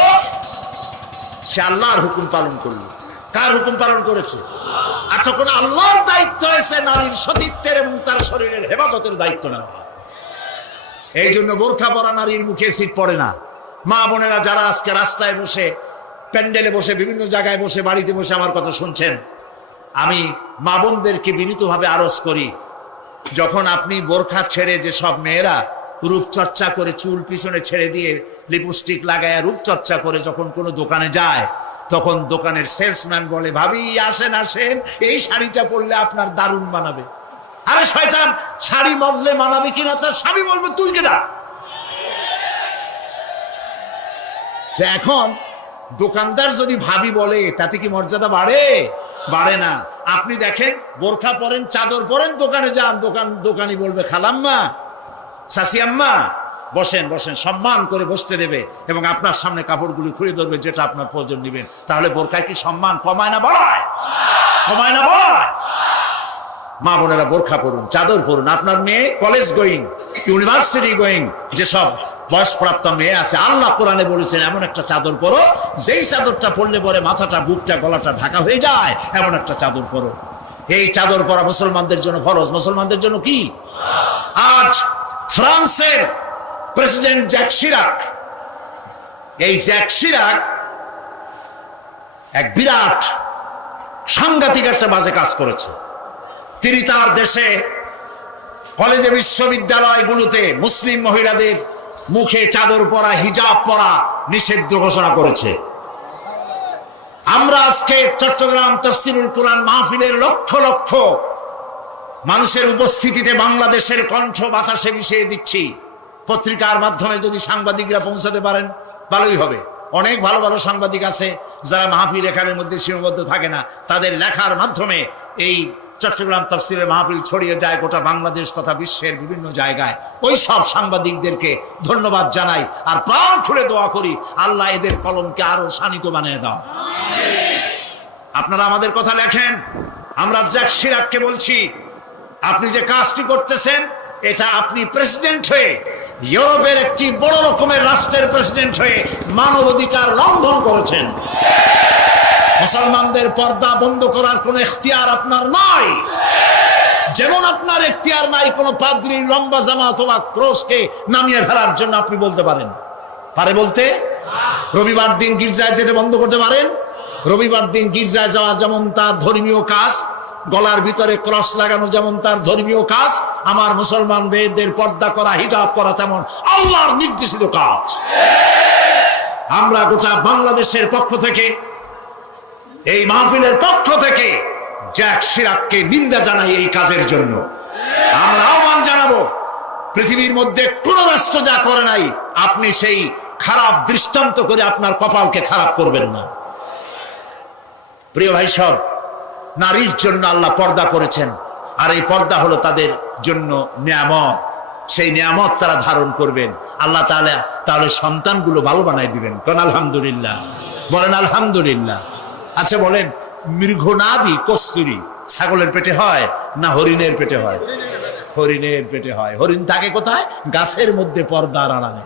সে আল্লাহর হুকুম পালন করলো। কার হুকুম পালন করেছে? আর তখন আল্লাহর দায়িত্ব হয়েছে নারীর সতীত্বের এবং তার শরীরের হেফাজতের দায়িত্ব নেওয়া। এই জন্য বোরখা পরা নারীর মুখে এসিড পড়ে না। মা বোনেরা যারা আজকে রাস্তায় বসে, প্যান্ডেলে বসে, বিভিন্ন জায়গায় বসে, বাড়িতে বসে আমার কথা শুনছেন, আমি মা বোনদেরকে বিনীতভাবে আরজ করি, যখন আপনি বোরখা ছেড়ে, যে সব মেয়েরা রূপচর্চা করে চুল পিছনে ছেড়ে দিয়ে লিপস্টিক লাগায় রূপচর্চা করে যখন কোনো দোকানে যায়, তখন দোকানের সেলসম্যান বলে, ভাবি আসেন আসেন, এই শাড়িটা পরলে আপনার দারুণ মানাবে। আরে শয়তান, শাড়ি বদলে মানাবে কিনা তার স্বামী বলবে তুই কেনা। এখন দোকানদার যদি ভাবি বলে তাতে কি মর্যাদা বাড়ে? বাড়ে না। আপনি দেখেন, বোরখা পরেন, চাদর পরেন, দোকানে যান, দোকানি বলবে খালাম্মা, শাসি আম্মা, বসেন বসেন, সম্মান করে বসতে দেবে এবং আপনার সামনে কাপড়গুলি খুলে ধরবে যেটা আপনার প্রয়োজন নেবেন। তাহলে বোরখায় কি সম্মান কমায় না বাড়ায়? কমায় না বাড়ায়? মা বোনেরা বোরখা পরুন, চাদর পরুন। আপনার মেয়ে কলেজ গোয়িং, ইউনিভার্সিটি গোয়িং যেসব বয়সপ্রাপ্ত মেয়ে আছে, আল্লাহ কোরআনে বলেছেন এমন একটা চাদর পরো যেই চাদরটা পরলে পরে মাথাটা, বুকটা, গলাটা ঢাকা হয়ে যায়, এমন একটা চাদর পরো। এই চাদর পরা মুসলমানদের জন্য ফরজ। মুসলমানদের জন্য কি? আজ ফ্রান্সের প্রেসিডেন্ট জ্যাক শিরাক, এই জ্যাক শিরাক এক বিরাট সাংঘাতিক একটা বাজে কাজ করেছে। তিনি তার দেশে কলেজে, বিশ্ববিদ্যালয়গুলোতে মুসলিম মহিলাদের মুখে চাদর পরা, হিজাব পরা নিষিদ্ধ ঘোষণা করেছে। আমরা আজকে চট্টগ্রাম তাফসীরুল কোরআন মাহফিলের লক্ষ লক্ষ মানুষের উপস্থিতিতে বাংলাদেশের কণ্ঠ বাতাসে মিশিয়ে দিচ্ছি। পত্রিকার মাধ্যমে যদি সাংবাদিকরা পৌঁছাতে পারেন ভালোই হবে। অনেক ভালো ভালো সাংবাদিক আছে যারা মাহফিল এখানের মধ্যে সীমাবদ্ধ থাকে না, তাদের লেখার মাধ্যমে এই চট্টগ্রাম তাফসীরের মাহফিল ছড়িয়ে যায় গোটা বাংলাদেশ তথা বিশ্বের বিভিন্ন জায়গায়। ওই সব সাংবাদিকদেরকে ধন্যবাদ জানাই আর প্রাণ খুলে দোয়া করি, আল্লাহ এদের কলমকে আরো শানিত বানিয়ে দাও। আপনারা আমাদের কথা লেখেন, আমরা জ্যাক শিরাককে বলছি, আপনি যে কাজটি করতেছেন, এটা আপনি প্রেসিডেন্ট হয়ে, ইউরোপের একটি বড় রকমের রাষ্ট্রের প্রেসিডেন্ট হয়ে মানবাধিকার লঙ্ঘন করেছেন। মুসলমানদের পর্দা বন্ধ করার কোন এখতিয়ার আপনার নাই, যেমন আপনার এখতিয়ার নাই কোন পাদ্রীর লম্বা জামা অথবা ক্রসকে নামিয়ে ফেলার জন্য। আপনি বলতে পারেন, পারে বলতে? রবিবার দিন গির্জায় যেতে বন্ধ করতে পারেন? রবিবার দিন গির্জায় যাওয়া যেমন তার ধর্মীয় কাজ, গলার ভিতরে ক্রস লাগানো যেমন তার ধর্মীয় কাজ, আমার মুসলমান মেয়েদের পর্দা করা, হিজাব করা তেমন আল্লাহর নির্দেশিত কাজ। আমরা গোটা বাংলাদেশের পক্ষ থেকে, এই মাহফিলের পক্ষ থেকে জ্যাক শিরাককে নিন্দা জানাই এই কাজের জন্য। আমরা আহ্বান জানাবো, পৃথিবীর মধ্যে কোন রাষ্ট্র যা করে নাই, আপনি সেই খারাপ দৃষ্টান্ত করে আপনার কপালকে খারাপ করবেন না। প্রিয় ভাই সব, নারীর জন্য আল্লাহ পর্দা করেছেন, আর এই পর্দা হলো তাদের জন্য নিয়ামত। সেই নিয়ামত তারা ধারণ করবেন, আল্লাহ তাআলা তাহলে সন্তানগুলো ভালো বানাই দিবেন। কোন আলহামদুলিল্লাহ বলেন, আলহামদুলিল্লাহ। আচ্ছা বলেন, মৃগনাভি কস্তুরী ছাগলের পেটে হয় না হরিণের পেটে হয়? হরিণের পেটে হয়। হরিণ থাকে কোথায়? গাছের মধ্যে পর্দার আড়ালে।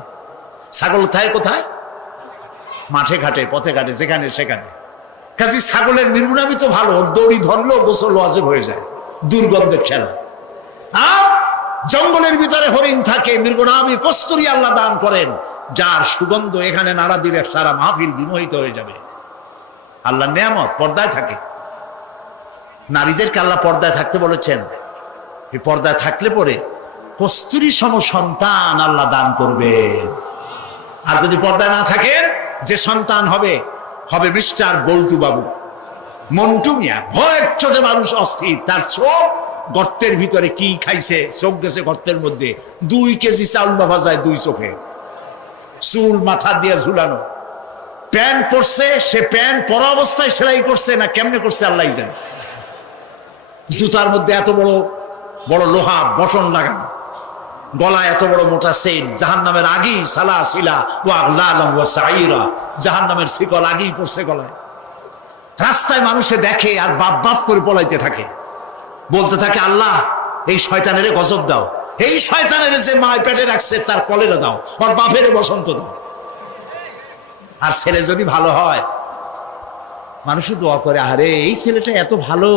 ছাগল থাকে কোথায়? মাঠে ঘাটে, পথে ঘাটে, যেখানে সেখানে। কাজী ছাগলের মৃগনাভি তো ভালো, দড়ি ধরলেও গোসল ওয়াজিব হয়ে যায়, দুর্গন্ধের খেলা। আর জঙ্গলের ভিতরে হরিণ থাকে, মৃগনাভি কস্তুরী আল্লাহ দান করেন, যার সুগন্ধ এখানে নাড়া দিলে সারা মাহফিল বিমোহিত হয়ে যাবে। আল্লাহ নিয়ামত পর্দায় থাকে। নারীদেরকে আল্লাহ পর্দায় থাকতে বলেছেন। এই পর্দায় থাকলে পরে কস্তুরী সম সন্তান আল্লাহ দান করবেন। আর যদি পর্দায় না থাকে, যে সন্তান হবে হবে মিস্টার বল্টু বাবু, মন্টু মিয়া। ভয়ের চোটে মানুষ অস্থির, তার চোখ গর্তের ভিতরে কি খাইছে, চোখ গেছে গর্তের মধ্যে। 2 কেজি চাউল বাবা যায় 2 চোখে, চুল মাথা দিয়ে ঝুলানো। প্যান্ট পরছে, সে প্যান্ট পরা অবস্থায় সেলাই করছে না কেমনে করছে আল্লাহ জানে। জুতার মধ্যে এত বড় বড় লোহা বটন লাগানো, গলায় এত বড় মোটা সেন, জাহান্নামের আগেই সালাসিলা ওয়া আগলালাম ওয়া সাইরা, জাহান্নামের শিকল আগেই পড়ছে গলায়। রাস্তায় মানুষে দেখে আর বাপ বাপ করে পলাইতে থাকে, বলতে থাকে আল্লাহ এই শয়তানের গজব দাও, এই শয়তানের যে মায় পেটে রাখছে তার কলেরা দাও, ওর বাপের বসন্ত দাও। আর ছেলে যদি ভালো হয়, মানুষ দোয়া করে, আরে এই ছেলেটা এত ভালো,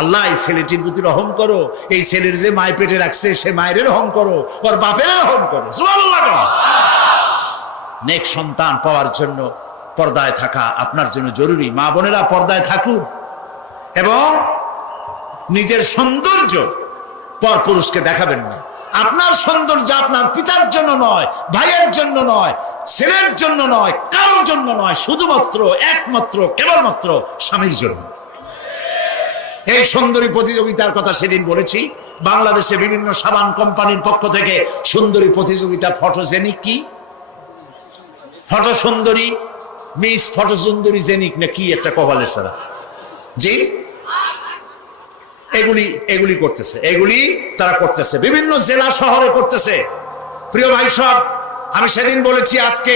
আল্লাহ এই ছেলেটির প্রতি রহম করো, এই ছেলের যে মায় পেটে রাখছে সে মায়ের রহম করো, ওর বাপের রহম করো। সুবহানাল্লাহ। নেক সন্তান পাওয়ার জন্য পর্দায় থাকা আপনার জন্য জরুরি। মা বোনেরা পর্দায় থাকুন এবং নিজের সৌন্দর্য পর পুরুষকে দেখাবেন না। আপনার সৌন্দর্য আপনার পিতার জন্য নয়, ভাইয়ের জন্য নয়, ছেলের জন্য নয়, কারোর জন্য নয়, শুধুমাত্র একমাত্র কেবলমাত্র স্বামীর জন্য। এই সুন্দরী প্রতিযোগিতার কথা সেদিন বলেছি। বাংলাদেশে বিভিন্ন সাবান কোম্পানির পক্ষ থেকে সুন্দরী প্রতিযোগিতা, ফটোজেনিক কি ফটো সুন্দরী, মিস ফটো সুন্দরী জেনিক না কি একটা কপালের সারা, জি এগুলি করতেছে, এগুলি তারা করতেছে, বিভিন্ন জেলা শহরে করতেছে। প্রিয় ভাই সব, আমি সেদিন বলেছি, আজকে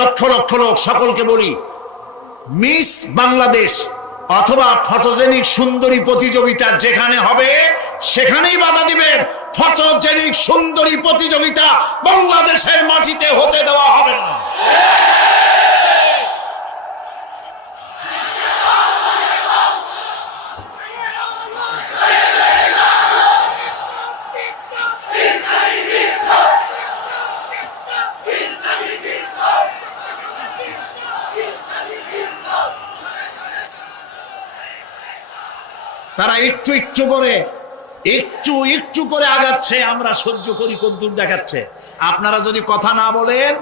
লক্ষ লক্ষ লোক, সকলকে বলি, মিস বাংলাদেশ অথবা ফটোজেনিক সুন্দরী প্রতিযোগিতা যেখানে হবে সেখানেই বাধা দিবেন। ফটোজেনিক সুন্দরী প্রতিযোগিতা বাংলাদেশের মাটিতে হতে দেওয়া হবে না। তারা একটু একটু করে আগাচ্ছে, আমরা সহ্য করি, কদ্দূর দেখাচ্ছে। আপনারা যদি কথা না বলেন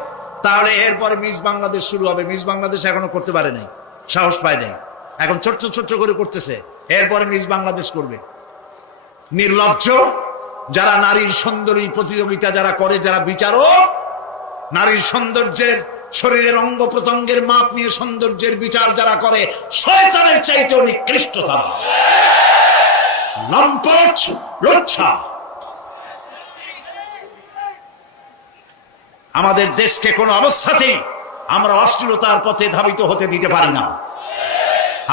তাহলে এরপরে মিস বাংলাদেশ শুরু হবে। মিস বাংলাদেশ এখনো করতে পারে নাই, সাহস পায় নাই, এখন ছোট্ট ছোট্ট করে করতেছে, এরপরে মিস বাংলাদেশ করবে। নির্লজ্জ যারা নারীর সৌন্দর্য প্রতিযোগিতা যারা করে, যারা বিচারক, নারীর সৌন্দর্যের, শরীরের অঙ্গ প্রত্যঙ্গের মাপ নিয়ে সৌন্দর্যের বিচার যারা করে, শয়তানের চাইতেও নিকৃষ্ট তারা, লম্পট, লুচ্ছা। আমাদের দেশকে কোন অবস্থাতেই আমরা অশ্লীলতার পথে ধাবিত হতে দিতে পারি না।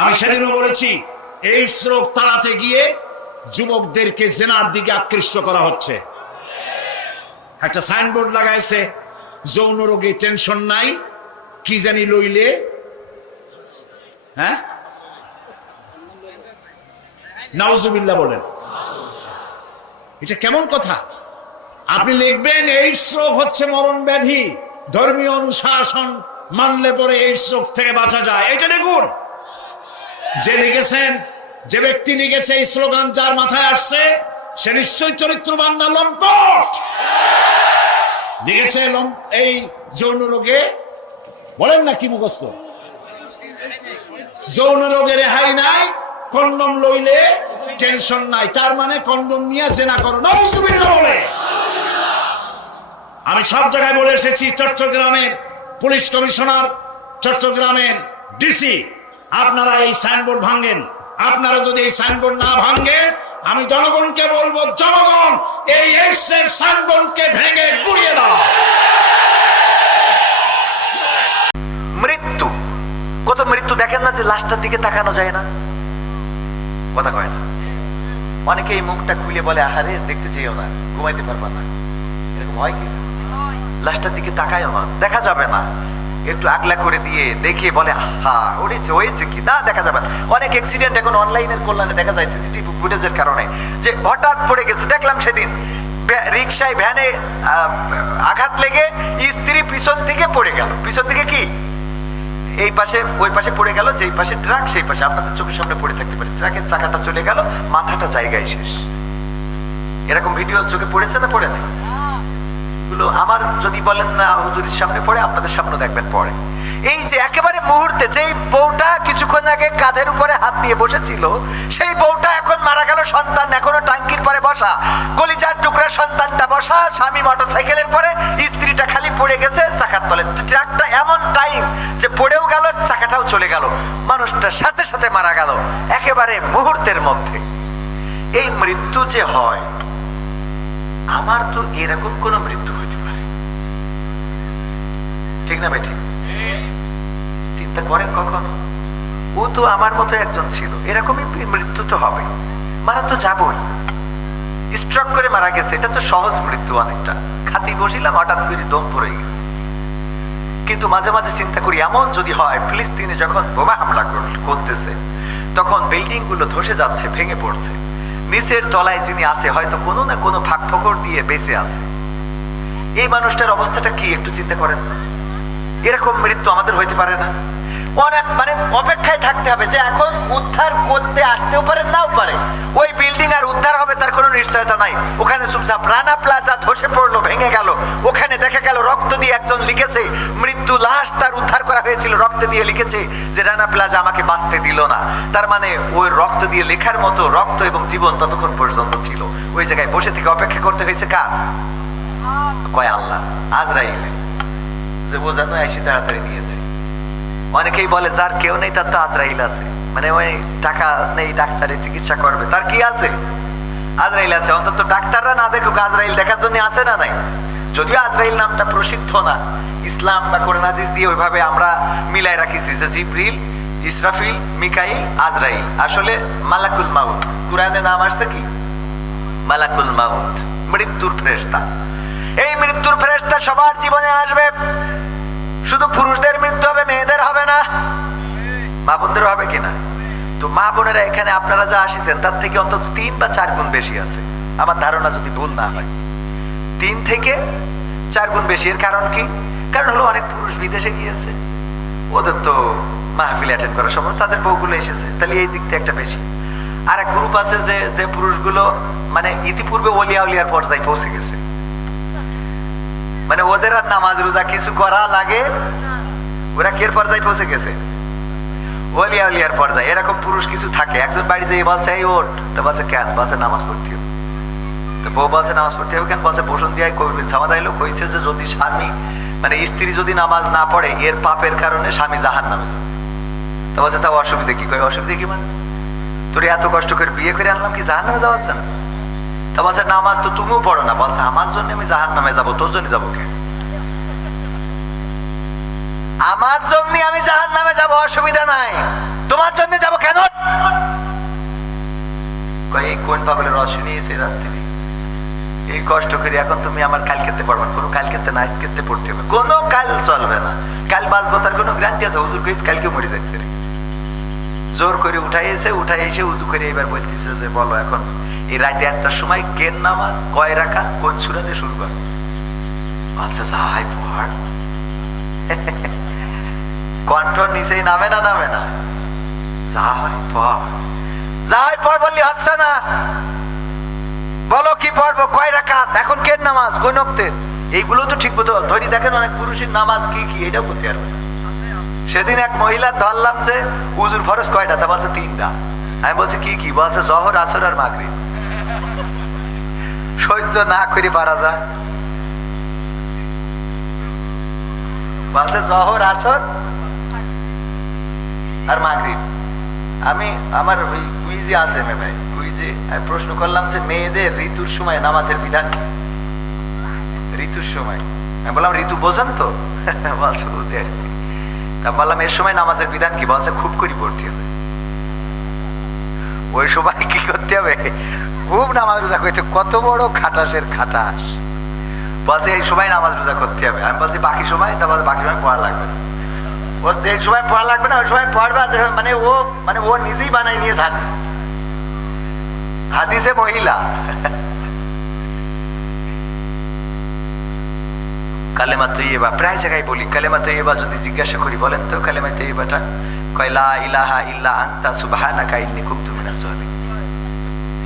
আমি সেদিনও বলেছি, এইডস রোগ তাড়াতে গিয়ে যুবকদেরকে জেনার দিকে আকৃষ্ট করা হচ্ছে। একটা সাইনবোর্ড লাগাইছে, যৌন রোগে টেনশন নাই, কি জানি লইলে, হ্যাঁ নাউজুবিল্লাহ বলেন। এটা কেমন কথা? আপনি লিখবেন এইডস রোগ হচ্ছে মরণ ব্যাধি, ধর্মীয় অনুশাসন মানলে পরে এইডস রোগ থেকে বাঁচা যায়, এটা লিখুন। যে লিখেছেন, যে ব্যক্তি লিখেছে এই স্লোগান, যার মাথায় আসছে সে নিশ্চয়ই চরিত্রবান না লম্পট। লিখেছে এই যৌন রোগে, বলেন না কি মুখস্থ, যৌন রোগে রেহাই নাই, কন্ডম লইলে টেনশন নাই, তার মানে কন্ডম নিয়ে জেনা করো। নাউজুবিল্লাহ বলে। আমি সব জায়গায় বলে এসেছি, চট্টগ্রামের পুলিশ কমিশনার, চট্টগ্রামের ডিসি, আপনারা এই সাইনবোর্ড ভাঙেন। আপনারা যদি এই সাইনবোর্ড না ভাঙেন, আমি জনগণকে বলবো, জনগণ এই এইডসের সাইনবোর্ডকে ভেঙে গুড়িয়ে দাও। মৃত্যু, কত মৃত্যু দেখেন না যে লাশটার দিকে তাকানো যায় না, কথা কয় না। অনেকে এই মুখটা খুলে বলে, আহারে দেখতে যেও না, ঘুমাইতে পারবা না, এরকম হয় কি? লাশটার দিকে তাকায়ও না, দেখা যাবে না, একটু আগলা করে দিয়ে দেখে বলে, হা ওরেছে হয়েছে কি না, দেখা যাবে না। অনেক অ্যাক্সিডেন্ট এখন অনলাইনের কল্যাণে দেখা যায়, সিসিটিভি ফুটেজের কারণে, যে হঠাৎ পড়ে গেছে। দেখলাম সেদিন রিক্সায়, ভ্যানে আঘাত লেগে স্ত্রী পিছন থেকে পড়ে গেল। পিছন থেকে কি, এই পাশে ওই পাশে পড়ে গেল, যেই পাশে ট্রাক সেই পাশে, আপনাদের চোখের সামনে পড়ে থাকতে পারে, ট্রাকের চাকাটা চলে গেল, মাথাটা জায়গায় শেষ। এরকম ভিডিও চোখে পড়েছে না পড়ে নাই? গুলো আমার যদি বলেন না হুজুরের সামনে পড়ে, আপনাদের সামনে দেখবেন পড়ে। এই যে একেবারে মুহূর্তে, যেই বউটা কিছুক্ষণ আগে কাঁধের উপরে হাত দিয়ে বসেছিল, সেই বউটা এখন মারা গেল, সন্তান এখনো টাঙ্কির পরে বসা, কলিজার টুকরা সন্তানটা বসা, স্বামী মোটরসাইকেলের পরে, স্ত্রীটা খালি পড়ে গেছে চাকার তলে। ট্রাকটা এমন টাইম যে পড়েও গেল, চাকাটাও চলে গেল, মানুষটার সাথে সাথে মারা গেল একেবারে মুহূর্তের মধ্যে। এই মৃত্যু যে হয়, আমার তো এরকম কোন মৃত্যু হইতে পারে, ঠিক না ভাই? ঠিক চিন্তা করেন কখনো? ও তো আমার মতো একজন ছিল, এরকমই মৃত্যু তো হবে, মারা তো যাবই। স্ট্রোক করে মারা গেছে, এটা তো সহজ মৃত্যু অনেকটা। খাতি বসিলাম, হঠাৎ করে দম পড়ে গেছে। কিন্তু মাঝে মাঝে চিন্তা করি, এমন যদি হয় ফিলিস্তিনে যখন বোমা হামলা করতেছে, তখন বিল্ডিং গুলো ধসে যাচ্ছে, ভেঙে পড়ছে, নিচের তলায় যিনি আছে হয়তো কোনো না কোনো ফাঁক ফোকর দিয়ে বেঁচে আছে, এই মানুষটার অবস্থাটা কি একটু চিন্তা করেন তো। এরকম মৃত্যু আমাদের হইতে পারে না? অনেক মানে অপেক্ষায় থাকতে হবে যে এখন উদ্ধার করতে আসতেও পারে, নাও পারে। ওই বিল্ডিং আর উদ্ধার হবে তার কোনো নিশ্চয়তা নাই। ওখানে চুপচাপ রানা প্লাজা ধসে পড়লো, ভেঙে গেল, ওখানে দেখা গেল রক্ত দিয়ে একজন লিখেছে, মৃত্যু লাশ তার উদ্ধার করা হয়েছিল, রক্ত দিয়ে লিখেছে যে রানা প্লাজা আমাকে বাঁচতে দিল না। তার মানে ওই রক্ত দিয়ে লেখার মতো রক্ত এবং জীবন ততক্ষণ পর্যন্ত ছিল। ওই জায়গায় বসে থেকে অপেক্ষা করতে হয়েছে কার? কয় আল্লাহ, আজরাইলে, যে ও যেন এসে তাড়াতাড়ি নিয়ে যায়। অনেকেই বলে যার কেউ নেই তার তো আজরাইল আছে, মানে ওই টাকা নেই ডাক্তারে চিকিৎসা করবে, তার কি আছে? আজরাইল আছে। অন্তত ডাক্তাররা না দেখুক, আজরাইল দেখার জন্য আছে না নাই? যদিও আজরাইল নামটা প্রসিদ্ধ না, ইসলাম বা কোরআন হাদিস দিয়ে ওইভাবে আমরা মিলাই রাখিছি যে জিবরিল, ইসরাফিল, মিকাইল, আজরাইল। আসলে মালাকুল মাউত, কোরআনে নাম আসছে কি? মালাকুল মাউত, মৃত্যুর ফেরেশতা। এই মৃত্যুর ফেরেশতা সবার জীবনে আসবে। শুধু পুরুষদের মৃত্যু হবে, মেয়েদের হবে না, মা বোনদের হবে কিনা? তো মা বোনেরা এখানে আপনারা যা আসিছেন তার থেকে অন্তত 3 বা 4 গুণ বেশি আছে, আমার ধারণা, যদি ভুল না হয় 3 থেকে 4 গুণ বেশি। এর কারণ কি? কারণ হলো অনেক পুরুষ বিদেশে গিয়েছে, ওদের তো মাহফিল অ্যাটেন্ড করার সময় তাদের বউগুলো এসেছে, তাহলে এই দিক থেকে একটা বেশি। আর এক গ্রুপ আছে যে পুরুষগুলো মানে ইতিপূর্বে ওলিয়া উলিয়ার পর্যায়ে পৌঁছে গেছে, মানে ওদের আর নামাজ রোজা কিছু করা লাগে, ওরা কের পর্যায়ে পৌঁছে গেছে? ওলিয়া উলিয়ার পর্যায়ে। এরকম পুরুষ কিছু থাকে। একজন বাড়ি যেয়ে বলছে এই ওঠ, তো বলছে কেন? বলছে নামাজ পড়তে হবে। তো বউ বলছে নামাজ পড়তে হবে কেন? বলছে বসুন দিয়ে কবির সামাদাইলো কইছে যে যদি স্বামী মানে স্ত্রী যদি নামাজ না পড়ে এর পাপের কারণে স্বামী জাহান্নামে যাবে। তো বলছে তাও অসুবিধা কি? কই অসুবিধা কি মানে? তোর এত কষ্ট করে বিয়ে করে আনলাম কি জাহান্নামে যাওয়ার জন্য? তা বলছে নামাজ তো তুমিও পড়ো না। বলছে আমার জন্য আমি জাহান্নামে যাবো, তোর জন্য যাবো কে? আমার জন্য আমি জাহান্নামে যাবো, অসুবিধা নাই, তোমার জন্য যাবো কেন? এই কোন পাগলের রস নিয়েছে রাত্রি? এই কষ্ট করে এখন তুমি আমার কাল খেতে পারবে না। কোনো কাল খেতে না, আজকে পড়তে হবে। কোনো কাল চলবে না। কাল বাঁচবো তার কোনো গ্যারান্টি আছে? হুজুর কইছে কালকে মরে যাইতে। জোর করে উঠাই এসে উজু করে এবার বলতেছে যে বলো এখন এই রাতে 1টার সময় কেন নামাজ কয় রাকাত, কোন সূরা দিয়ে শুরু কর? বলছে যাই পড়। কণ্ঠ নিচেই নামে না? যাই পড় বললি হচ্ছে না। বলো কি পড়বো, কয় রাকাত, এখন কেন নামাজ, কোন ওয়াক্তের? এইগুলো তো ঠিক মতো ধরি। দেখেন অনেক পুরুষের নামাজ কি কি এটাও করতে পারবে না। সেদিন এক মহিলা ধরলাম যে উজুর ফরজ কয়টা? তা বলছে 3টা। আমি বলছি কি কি? বলছে জহর, আসর আর মাগরিব। সহ্য না করে পারা যায়? বলছে জহর, আসর আর মাগরিব। আমি আমার ওই কুইজে আছে ভাই, কুইজে আমি প্রশ্ন করলাম যে মেয়েদের ঋতুর সময় নামাজের বিধান কি? ঋতুর সময় আমি বললাম ঋতু বোঝেন তো? বলছে দেখছি। তা বললাম এর সময় নামাজের বিধান কি? বলছে খুব করে পড়তে হবে। ওই সময় কি করতে হবে? খুব নামাজ রোজা করতে। কত বড় খাটাসের খাটাস। বলছে এই সময় নামাজ রোজা করতে হবে। আমি বলছি বাকি সময়? তা বলছে বাকি সময় পড়া লাগবে না। ওর যে সময় পড়া লাগবে না ওই সময় পড়বে। মানে ও নিজেই বানাই নিয়ে হাদিসে মহিলা। কালেমা তৈয়বা প্রায় জায়গায় বলি। কালেমা তৈয়বা যদি জিজ্ঞাসা করি বলেন তো কালেমা তৈয়বাটা, কয় লা ইলাহা ইল্লা আনতা সুবহানাকা ইন্নী কুনতু মিনাজ জালিমিন।